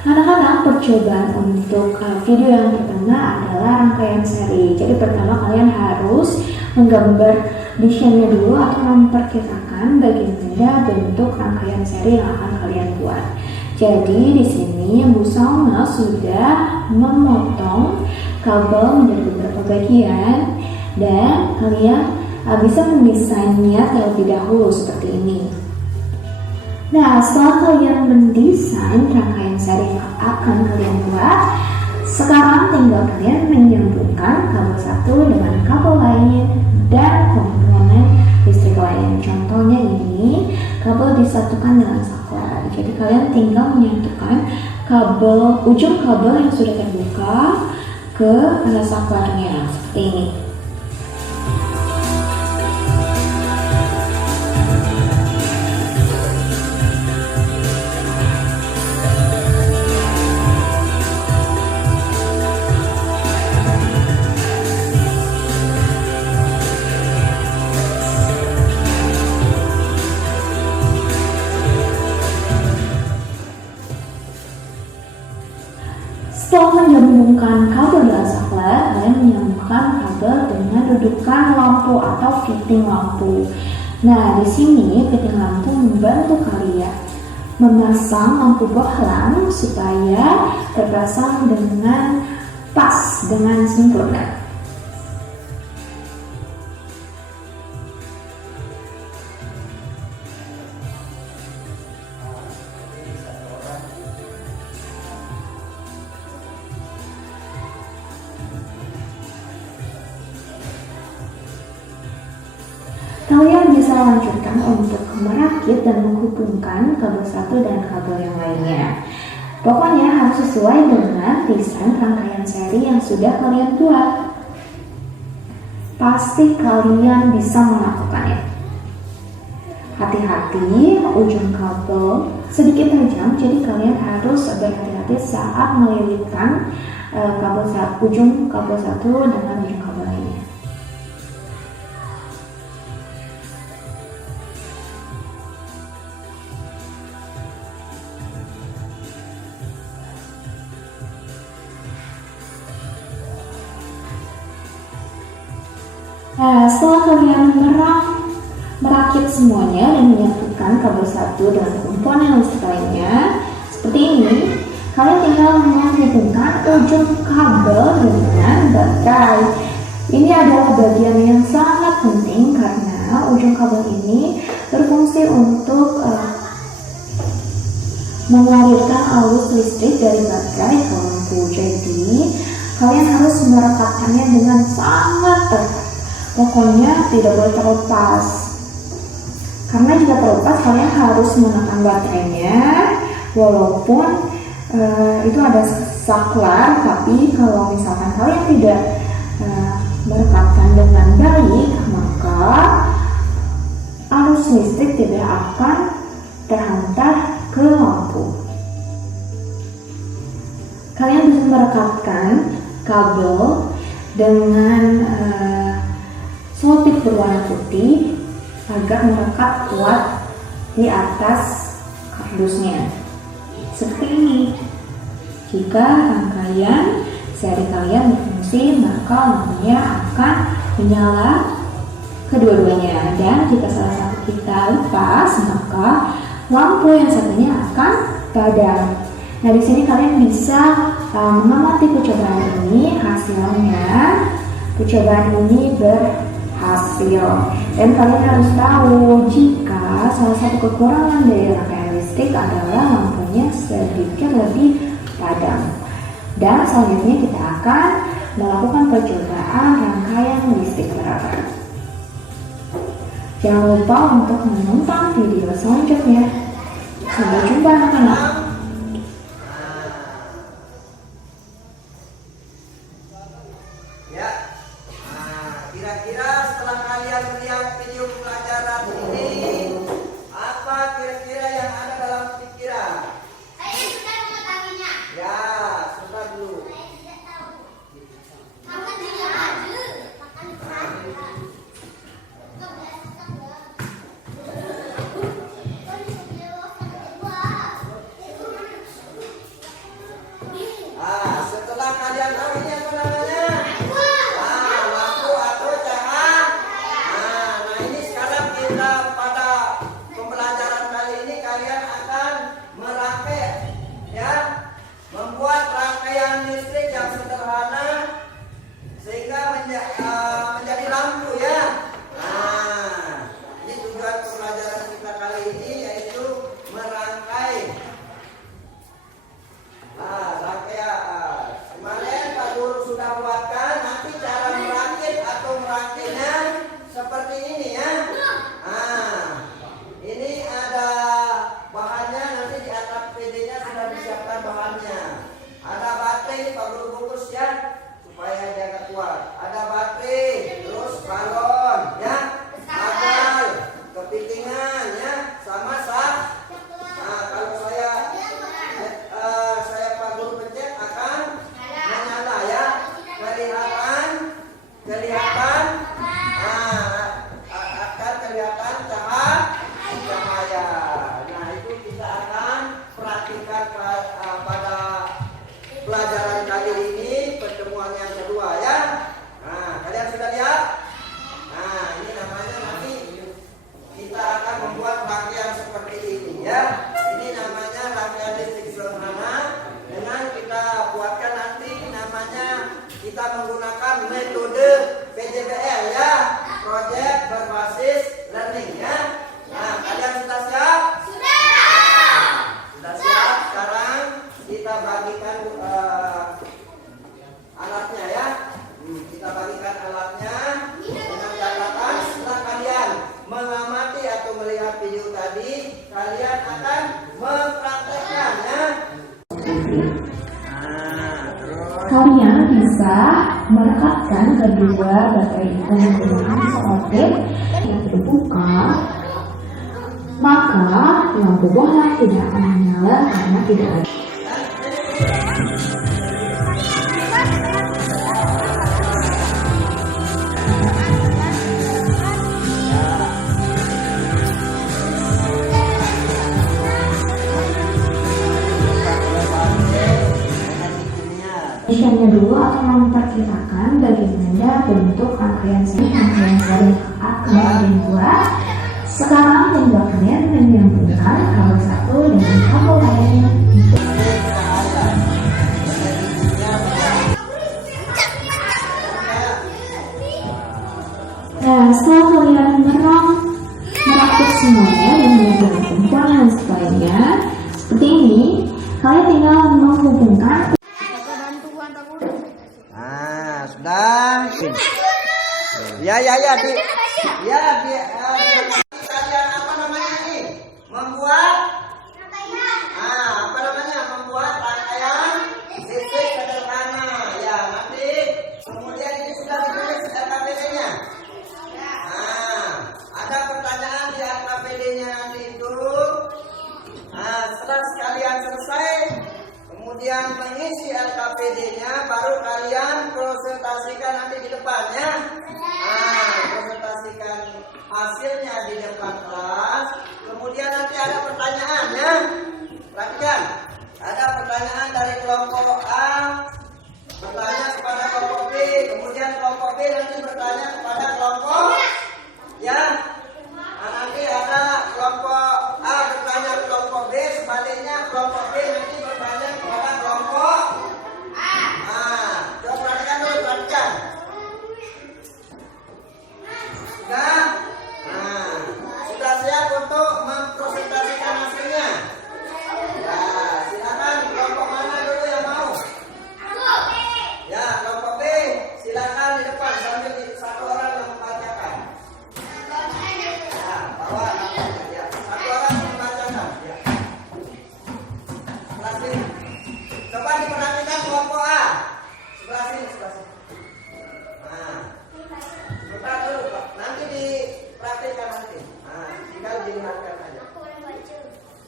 Anak-anak, percobaan untuk video yang pertama adalah rangkaian seri. Jadi pertama kalian harus menggambar desainnya dulu atau memperkirakan bagaimana bentuk rangkaian seri yang akan kalian buat. Jadi di sini Bu Salma sudah memotong kabel menjadi beberapa bagian, dan kalian bisa mendesainnya terlebih dahulu seperti ini. Nah, setelah kalian mendesain rangkaian seri yang akan kalian buat, sekarang tinggal kalian menyambungkan kabel satu dengan kabel lain dan komponen listrik lain. Contohnya ini, kabel disatukan dengan saklar. Jadi kalian tinggal menyatukan ujung kabel yang sudah terbuka ke saklarnya seperti ini. Setelah menyambungkan kabel dan saklar, kalian menyambungkan kabel dengan dudukan lampu atau fitting lampu. Nah, di sini fitting lampu membantu kalian memasang lampu bohlam supaya terpasang dengan pas, dengan sempurna. Kalian bisa lanjutkan untuk merakit dan menghubungkan kabel satu dan kabel yang lainnya. Pokoknya harus sesuai dengan desain rangkaian seri yang sudah kalian buat. Pasti kalian bisa melakukannya. Hati-hati, ujung kabel sedikit tajam, jadi kalian harus berhati-hati saat melilitkan ujung kabel satu dengan ujung kabel lainnya. Nah, setelah kalian merakit semuanya dan menyatukan kabel satu dengan komponen listrik lainnya seperti ini, kalian tinggal menghubungkan ujung kabel dengan baterai. Ini adalah bagian yang sangat penting karena ujung kabel ini berfungsi untuk mengalirkan arus listrik dari baterai ke lampu. Jadi kalian harus merekatkannya dengan sangat erat. Pokoknya tidak boleh terlepas, karena jika terlepas kalian harus menekan baterainya walaupun itu ada saklar. Tapi kalau misalkan kalian tidak merekatkan dengan baik, maka arus listrik tidak akan terhantar ke lampu. Kalian bisa merekatkan kabel dengan selotip berwarna putih agar melekat kuat di atas kardusnya seperti ini. Jika rangkaian seri kalian berfungsi, maka lampunya akan menyala kedua-duanya. Dan jika salah satu kita lepas, maka lampu yang satunya akan padam. Nah, di sini kalian bisa mengamati percobaan ini. Hasilnya, percobaan ini berhasil. Dan kalian harus tahu jika salah satu kekurangan dari rangkaian listrik adalah lampunya sedikit lebih padam. Dan selanjutnya kita akan melakukan percobaan rangkaian listrik berapa. Jangan lupa untuk menonton video selanjutnya. Sampai jumpa anak-anak. Ya. Nah, kira-kira setelah kalian melihat video pelajaran ini, apa kira-kira yang ada dalam pikiran? Saya sudah mengetahuinya. Ya, sebentar dulu. Saya tidak tahu. Makan tidak ada. Makan ada. Setelah kalian tahu ini apa namanya? Lampu atau cahaya. Nah, ini sekarang kita pada pembelajaran kali ini kalian akan merangkai, ya, membuat rangkaian listrik yang sederhana sehingga menjadi lampu, ya. Nah, ini tujuan pembelajaran kita kali ini yaitu merangkai. Rangkaian. Kemarin Pak Guru sudah buatkan, nanti cara merakit atau merakitnya seperti ini, ya. Ini ada bahannya, nanti di atap PD-nya sudah disiapkan bahannya. Ada baterai, ini Pak Guru bungkus, ya, supaya jaga kuat. Ada baterai, terus balon, ya, kabel, kepitingan, ya, sama sah. Nah, kalau saya Pak Guru pencet akan menyala, ya, kelihatan, akan kelihatan cahaya. Nah, itu kita akan praktikkan pada pelajaran kali ini, pertemuan yang kedua, ya. Nah, kalian sudah lihat? Nah, ini namanya nanti kita akan membuat rangkaian seperti ini, ya. Ini namanya rangkaian listrik sederhana. Dengan kita buatkan nanti namanya kita menggunakan metode PJBL, ya, project berbasis learning, ya. Nah, kalian sudah siap? Sudah siap. Sekarang kita bagikan alatnya, ya. Kita bagikan alatnya dengan catatan setelah kalian mengamati atau melihat video tadi, kalian akan mempraktekkan, ya. Kalian bisa merekatkan kedua baterai itu menggunakan soket yang terbuka, maka lampu bola tidak akan menyala karena tidak ada. Yang kedua akan memperkirakan bagaimana bentuk rangkaian sering akan dibuat. Sekarang tinggal kalian menyambungkan kabel satu dengan kabel lain. Nah, setelah kalian merakit semuanya dan mengambil komponen sebagainya seperti ini, kalian tinggal menghubungkan. Sudah. Ya, kalian apa namanya ini? Membuat membuat rangkaian listrik sederhana. Ya, nanti kemudian ini sudah ditulis LKPD-nya. Ada pertanyaan di LKPD-nya nanti itu. Setelah kalian selesai, kemudian mengisi LKPD-nya, baru kalian presentasikan nanti di depannya. Presentasikan hasilnya di depan kelas. Kemudian nanti ada pertanyaannya. Perhatikan, ada pertanyaan dari kelompok A bertanya kepada kelompok B, kemudian kelompok B nanti bertanya kepada kelompok sebaliknya kelompok B nanti bertanya kepada kelompok A. Coba perhatikan dulu, perhatikan. Sudah siap untuk mempresentasikan hasilnya? Ya, silakan kelompok mana dulu yang mau? Ya, kelompok B, silakan di depan sambil satu orang yang membacakan. Ya, bawa ya, satu orang yang membacakan. Ya. Sebelah sini. Coba diperhatikan kelompok A. Sebelah sini, sebelah sini. Sebentar dulu, Pak. Nanti dipraktikkan nanti. Tinggal dilihatkan aja.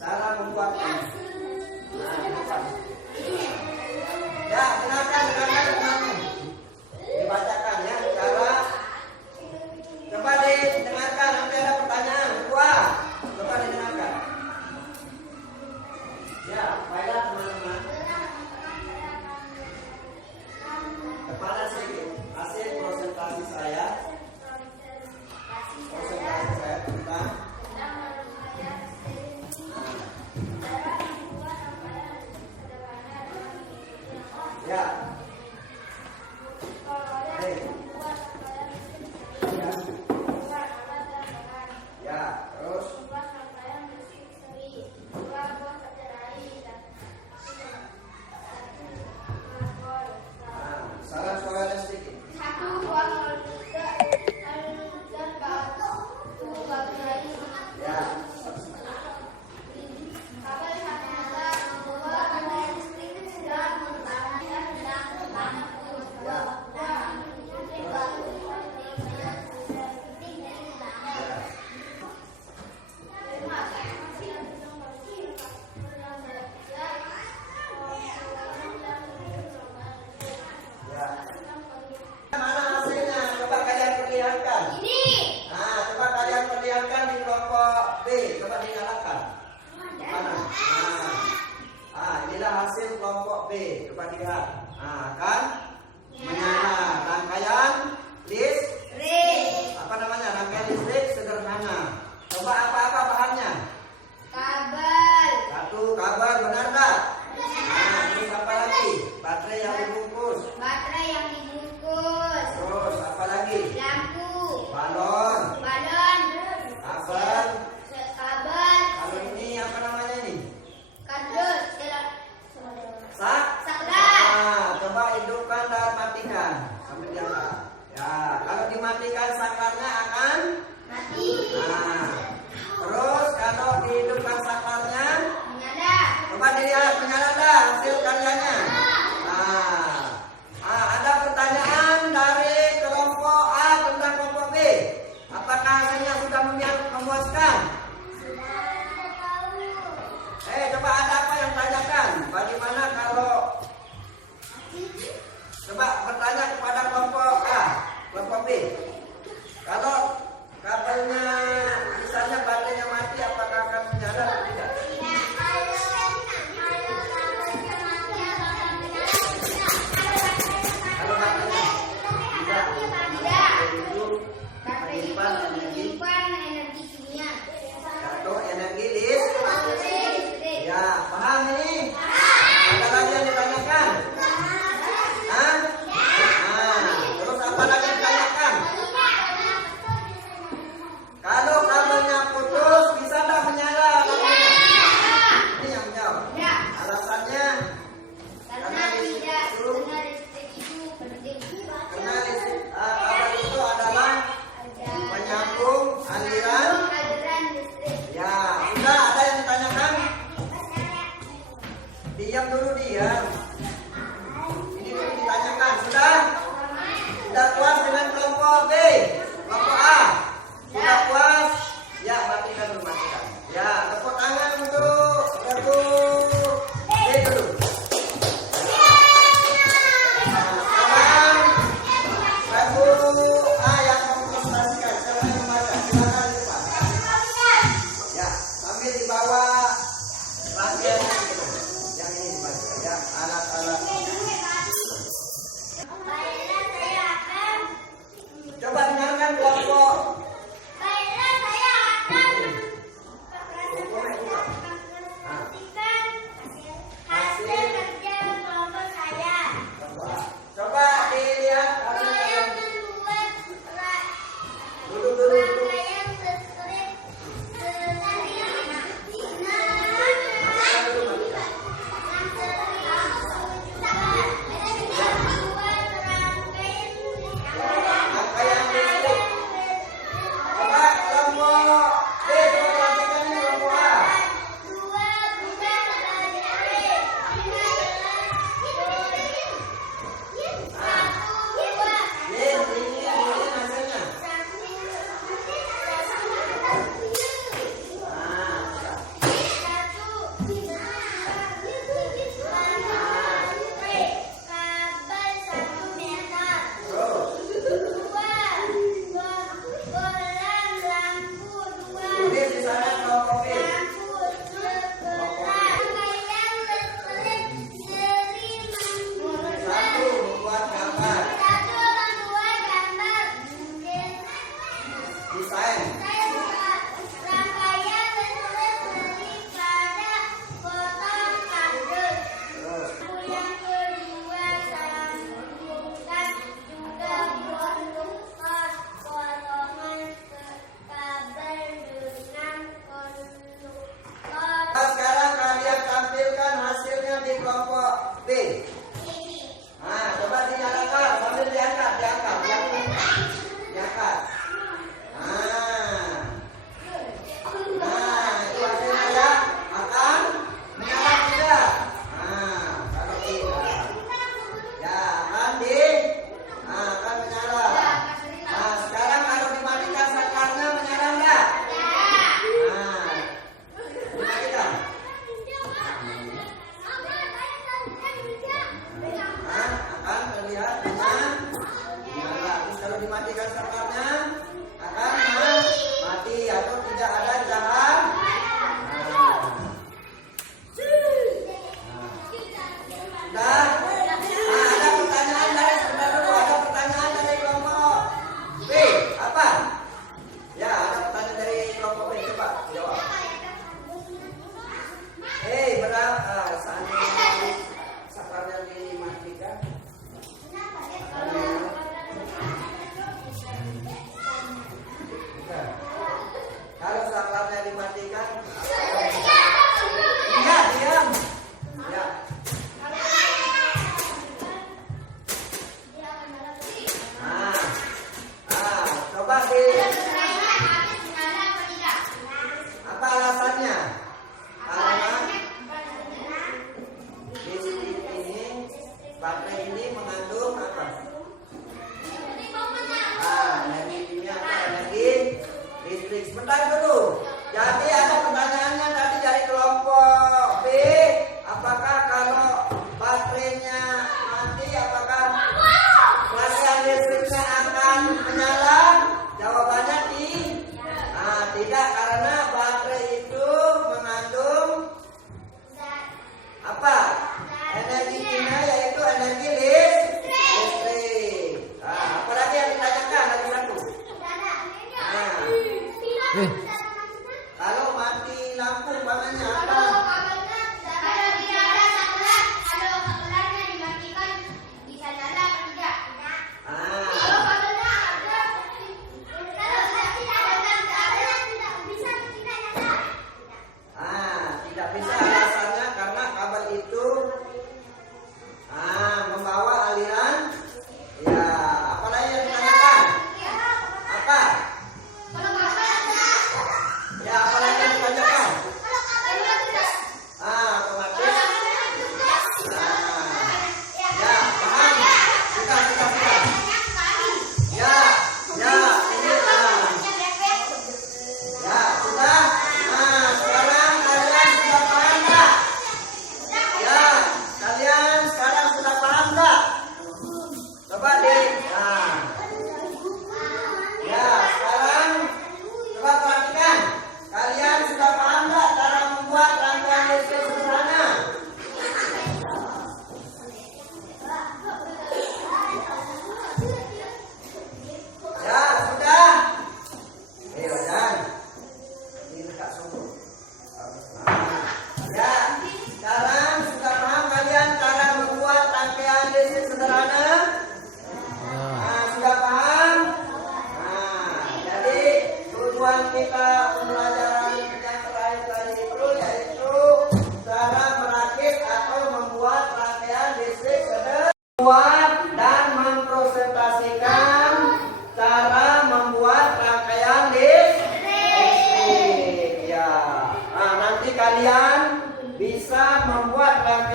Cara membuatnya. Ya, dengarkan. Dibacakan ya, cara. Coba didengarkan, nanti ada pertanyaan. Dua, coba didengarkan. Ya, baiklah teman-teman. Kepada sedikit hasil presentasi saya. Presentasi saya tentang ya. Ya, terus salah sedikit. Ya. Mana hasilnya? Coba kalian perlihatkan. Coba kalian perlihatkan di kelompok B. Coba dinyalakan. Mana? Inilah hasil kelompok B. Coba dilihat. Kan? Menyala. Rangkaian listrik. Apa namanya? Rangkaian listrik sederhana. Coba apa-apa bahannya? Satu, kabel, benar tak? Terus apa lagi? Baterai yang dibungkus. Terus apa lagi? Balon. Kabel. Kalau ini apa namanya ini? Sak. Coba hidupkan dan matikan. Sampai diangkat. Ya, kalau dimatikan saklarnya akan mati. Terus kalau dihidupkan saklarnya, coba dilihat menyala dah hasil karyanya. Ada pertanyaan dari kelompok A tentang kelompok B. Apakah hasilnya sudah memuaskan? Coba ada apa yang tanyakan? Bagaimana kalau coba bertanya kepada kelompok A, kelompok B. Kalau kabelnya misalnya baterainya mati, apakah akan menyala atau tidak? Kalau baterainya tidak, atau energi listrik. Ya, paham ini? Ada lagi yang ditanyakan? Terus apa lagi yang ditanyakan? Kalau kabelnya putus, bisa tak menyala? Ini yang menjawab. Alasannya? Karena listrik itu kabel itu adalah menyambung aliran. Ya, sudah ada yang ditanyakan? Diam dulu, diam. Ini dulu ditanyakan. Sudah? Sudah puas dengan kelompok B? Kelompok A? Sudah puas? Ya, matikan dulu, matikan. Ya, tepuk tangan untuk kelompok B dulu. Sekarang kelompok A yang mempresentasikan. Siapa yang membaca? Silakan di depan. Ya, sambil dibawa rangkaian yang ini dibaca. Ya, alat-alat. Coba dengarkan kelompok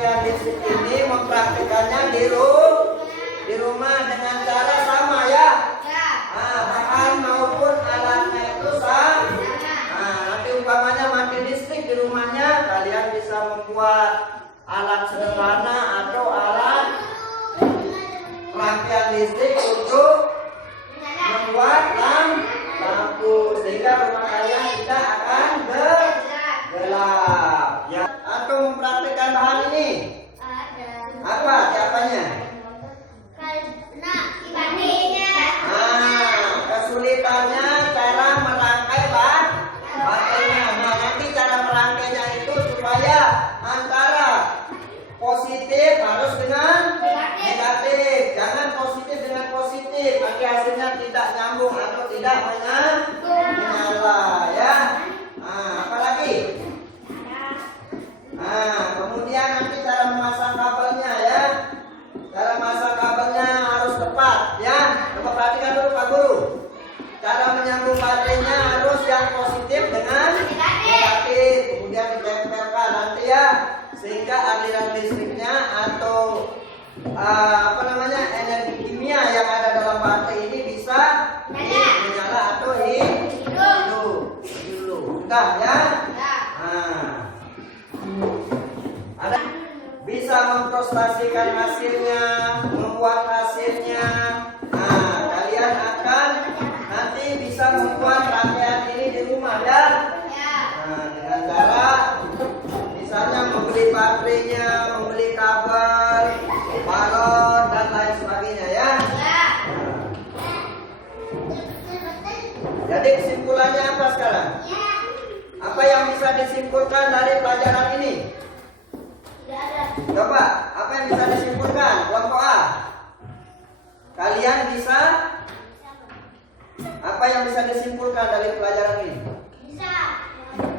rangkaian listrik ini mempraktikannya di rumah dengan cara sama ya. Bahan maupun alatnya itu sama. Nanti umpamanya mati listrik di rumahnya, kalian bisa membuat alat sederhana atau alat rangkaian listrik untuk membuat lampu sehingga rumah kalian tidak akan gelap ya. Atau mempraktikkan bahan ini apa siapanya? Kesulitannya cara merangkai baterainya. Nanti cara merangkainya itu supaya antara positif harus dengan negatif, jangan positif dengan positif, nanti hasilnya tidak nyambung atau tidak menyala ya. Apalagi? Kemudian nanti cara memasang kabelnya ya. Cara memasang kabelnya harus tepat ya. Coba perhatikan dulu Pak Guru. Cara menyambung baterainya harus yang positif dengan negatif, kemudian ditempelkan nanti ya, sehingga aliran listriknya atau energi kimia yang ada dalam baterai ini bisa menyala atau hidup. Sudah ya. Ada bisa memprestasikan hasilnya, membuat hasilnya. Kalian akan nanti bisa membuat rangkaian ini di rumah ya. Dengan cara misalnya membeli baterainya, membeli kabel, balon dan lain sebagainya ya. Jadi kesimpulannya apa sekarang? Apa yang bisa disimpulkan dari pelajaran ini? Coba, apa yang bisa disimpulkan? Kelompok A. Kalian bisa? Apa yang bisa disimpulkan dari pelajaran ini?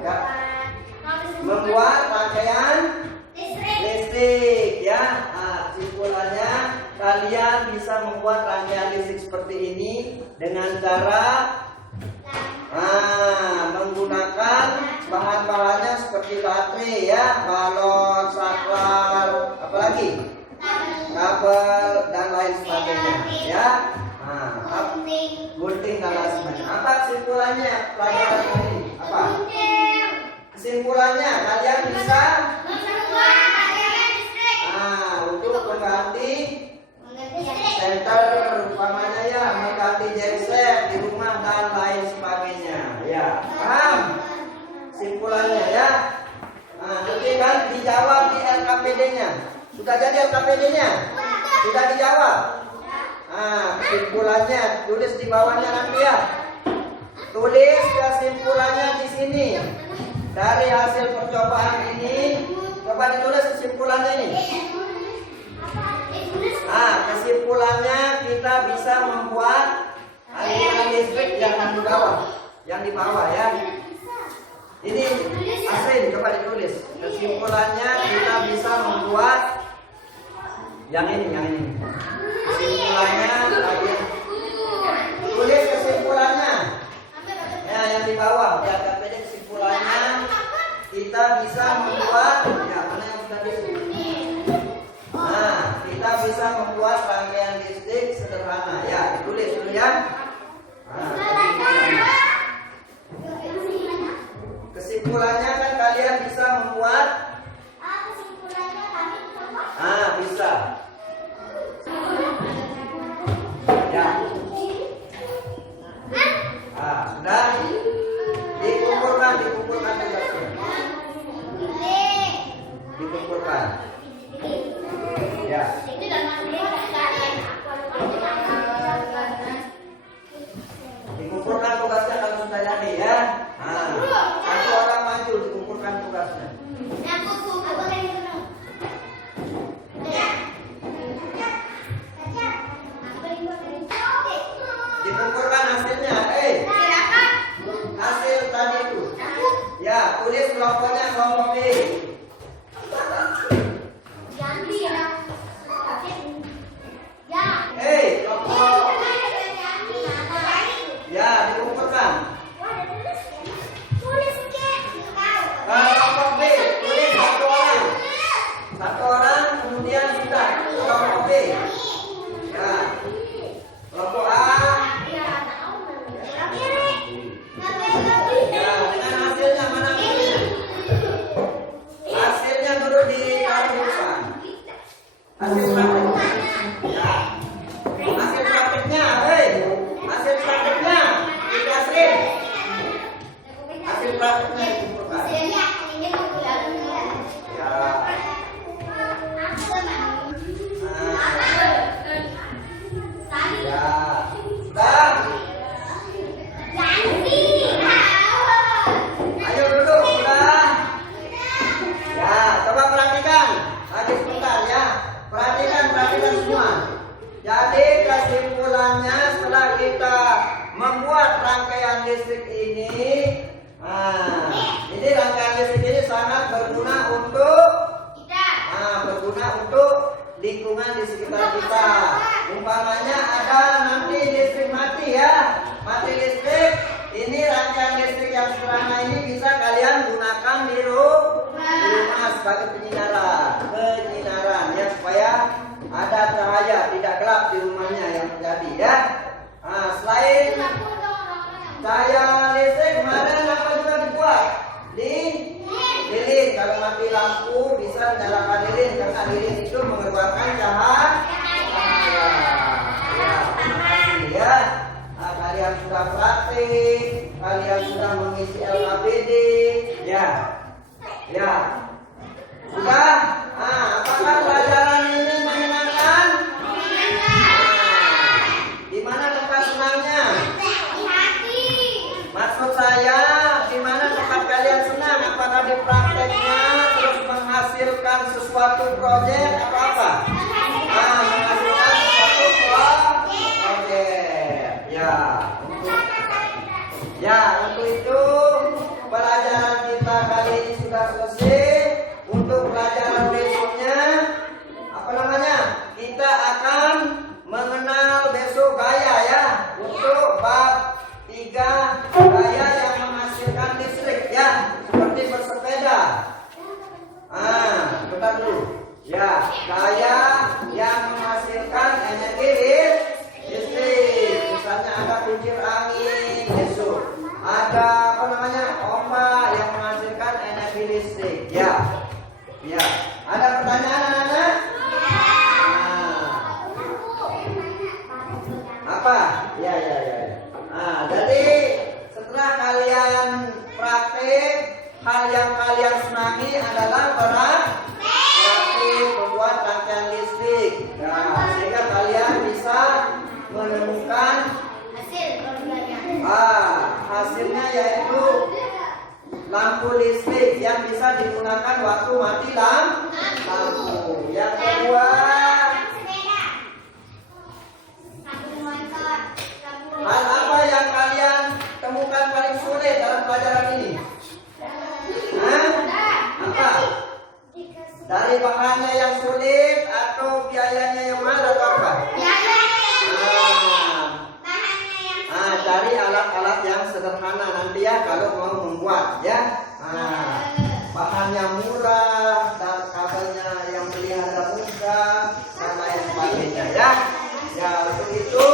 Ya. Membuat rangkaian listrik ya. Simpulannya kalian bisa membuat rangkaian listrik seperti ini dengan cara menggunakan bahan-bahannya seperti baterai ya, balon, saklar, apalagi kabel dan lain sebagainya ya. Gunting dan lain sebagainya. Apa kesimpulannya pelajaran ini? Apa? Kesimpulannya kalian bisa untuk mengganti senter umpamanya ya, mengganti genset di rumah dan lain sebagainya ya. Paham simpulannya ya. Nanti kan dijawab di LKPD-nya. Sudah jadi LKPD-nya? Sudah dijawab? Kesimpulannya tulis di bawahnya nanti ya. Tulis kesimpulannya di sini. Dari hasil percobaan ini, coba ditulis kesimpulannya ini. Kesimpulannya kita bisa membuat aliran listrik yang di bawah ya. Ini Asrin, coba ditulis. Kesimpulannya kita bisa membuat yang ini. Kesimpulannya tulis kesimpulannya. Ya, yang di bawah. Ya, KPD kesimpulannya kita bisa membuat ya, mana yang sudah kita bisa membuat rangkaian listrik sederhana ya. Ditulis dulu ya. Kesimpulannya kan kalian bisa membuat bisa ya. Sudah dikumpulkan tugasnya. Dikumpulkan ya. Dikumpulkan tugasnya kalau sudah jadi ya. Satu orang maju dikumpulkan tugasnya. Dikumpulkan hasilnya. Hasil tadi itu. Ya, tulis kelompoknya kelompok B. Hasil prakteknya. Ya. Hasil prakteknya, hei. Hasil prakteknya dikasih. Hasil prakteknya dikumpulkan. Ya. Ya. Sudah. Ayo duduk, sudah. Ya, coba perhatikan. Lagi sebentar ya. Perhatikan semua. Jadi kesimpulannya setelah kita membuat rangkaian listrik ini, ini rangkaian listrik ini sangat berguna untuk lingkungan di sekitar kita. Umpamanya ada nanti listrik mati ya, mati listrik. Ini rangkaian listrik yang sederhana ini bisa kalian gunakan di rumah sebagai penyinaran ya, supaya ada cahaya, tidak gelap di rumahnya yang terjadi ya. Nah, selain cahaya listrik kemarin apa juga dibuat? Lilin. Kalau mati lampu bisa nyalakan lilin, karena lilin itu mengeluarkan cahaya. Ya, terima kasih ya. Nah, kalian sudah praktik, kalian sudah mengisi LKPD, ya. Sudah? Apakah pelajaran ini menyenangkan? Di mana tempat senangnya? Maksud saya, di mana tempat kalian senang? Apakah di prakteknya terus menghasilkan sesuatu proyek atau apa? Menghasilkan sesuatu proyek. Untuk itu pelajaran kita kali ini sudah selesai. Untuk pelajaran besoknya, kita akan mengenal besok gaya ya. Untuk bab 3 gaya yang menghasilkan listrik ya, seperti bersepeda. Bentar dulu. Ya, gaya yang menghasilkan energi listrik. Misalnya ada kincir angin besok. Ada ombak yang menghasilkan energi listrik. Ya. Ada pertanyaan anak-anak? Apa? Ya. Jadi setelah kalian praktik, hal yang kalian senangi adalah praktik membuat rangkaian listrik. Sehingga kalian bisa menemukan hasilnya, yaitu lampu listrik yang bisa digunakan waktu mati lampu. Yang kedua, hal apa yang kalian temukan paling sulit dalam pelajaran ini? Apa? Dari bahannya yang sulit atau biayanya yang mahal atau apa? Cari alat-alat yang sederhana nanti ya kalau mau membuat ya. Bahannya murah dan kabelnya yang pelihara mudah dan lain sebagainya ya. Untuk itu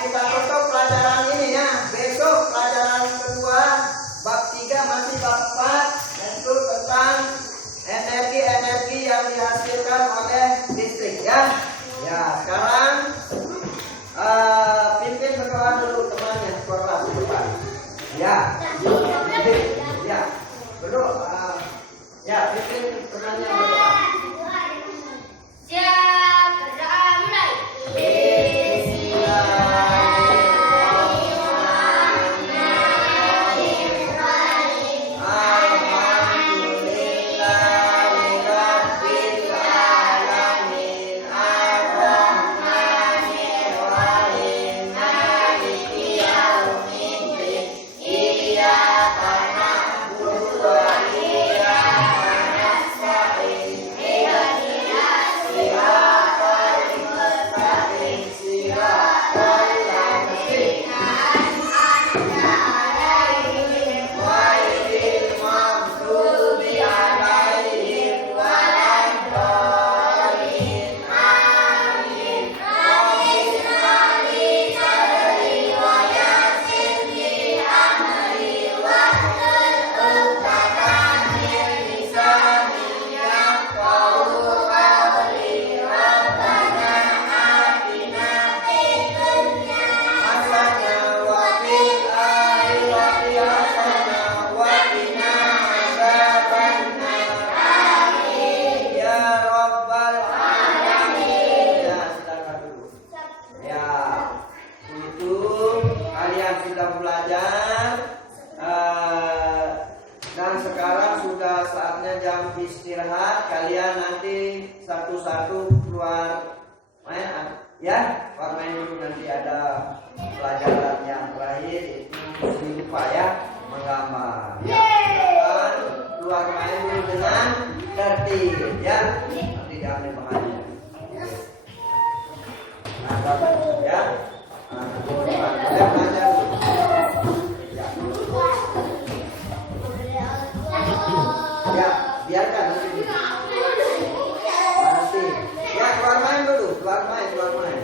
kita tutup pelajaran ini ya. Besok pelajaran kedua bab 3 masih bab 4, yaitu tentang energi yang dihasilkan oleh listrik ya. Sekarang pimpin berdoa dulu temannya kelas depan. Pimpin temannya berdoa. Yeah. jam istirahat kalian nanti satu-satu keluar main ya, keluar main dulu, nanti ada pelajaran yang terakhir itu si lupa ya, menggambar ya. Silakan keluar main dulu dengan tertib ya, nanti diambil bahannya. Nah, ya. Nah, ya, belajar dulu. Ya. Ya, biarkan nanti. Ya, keluar main dulu, keluar main.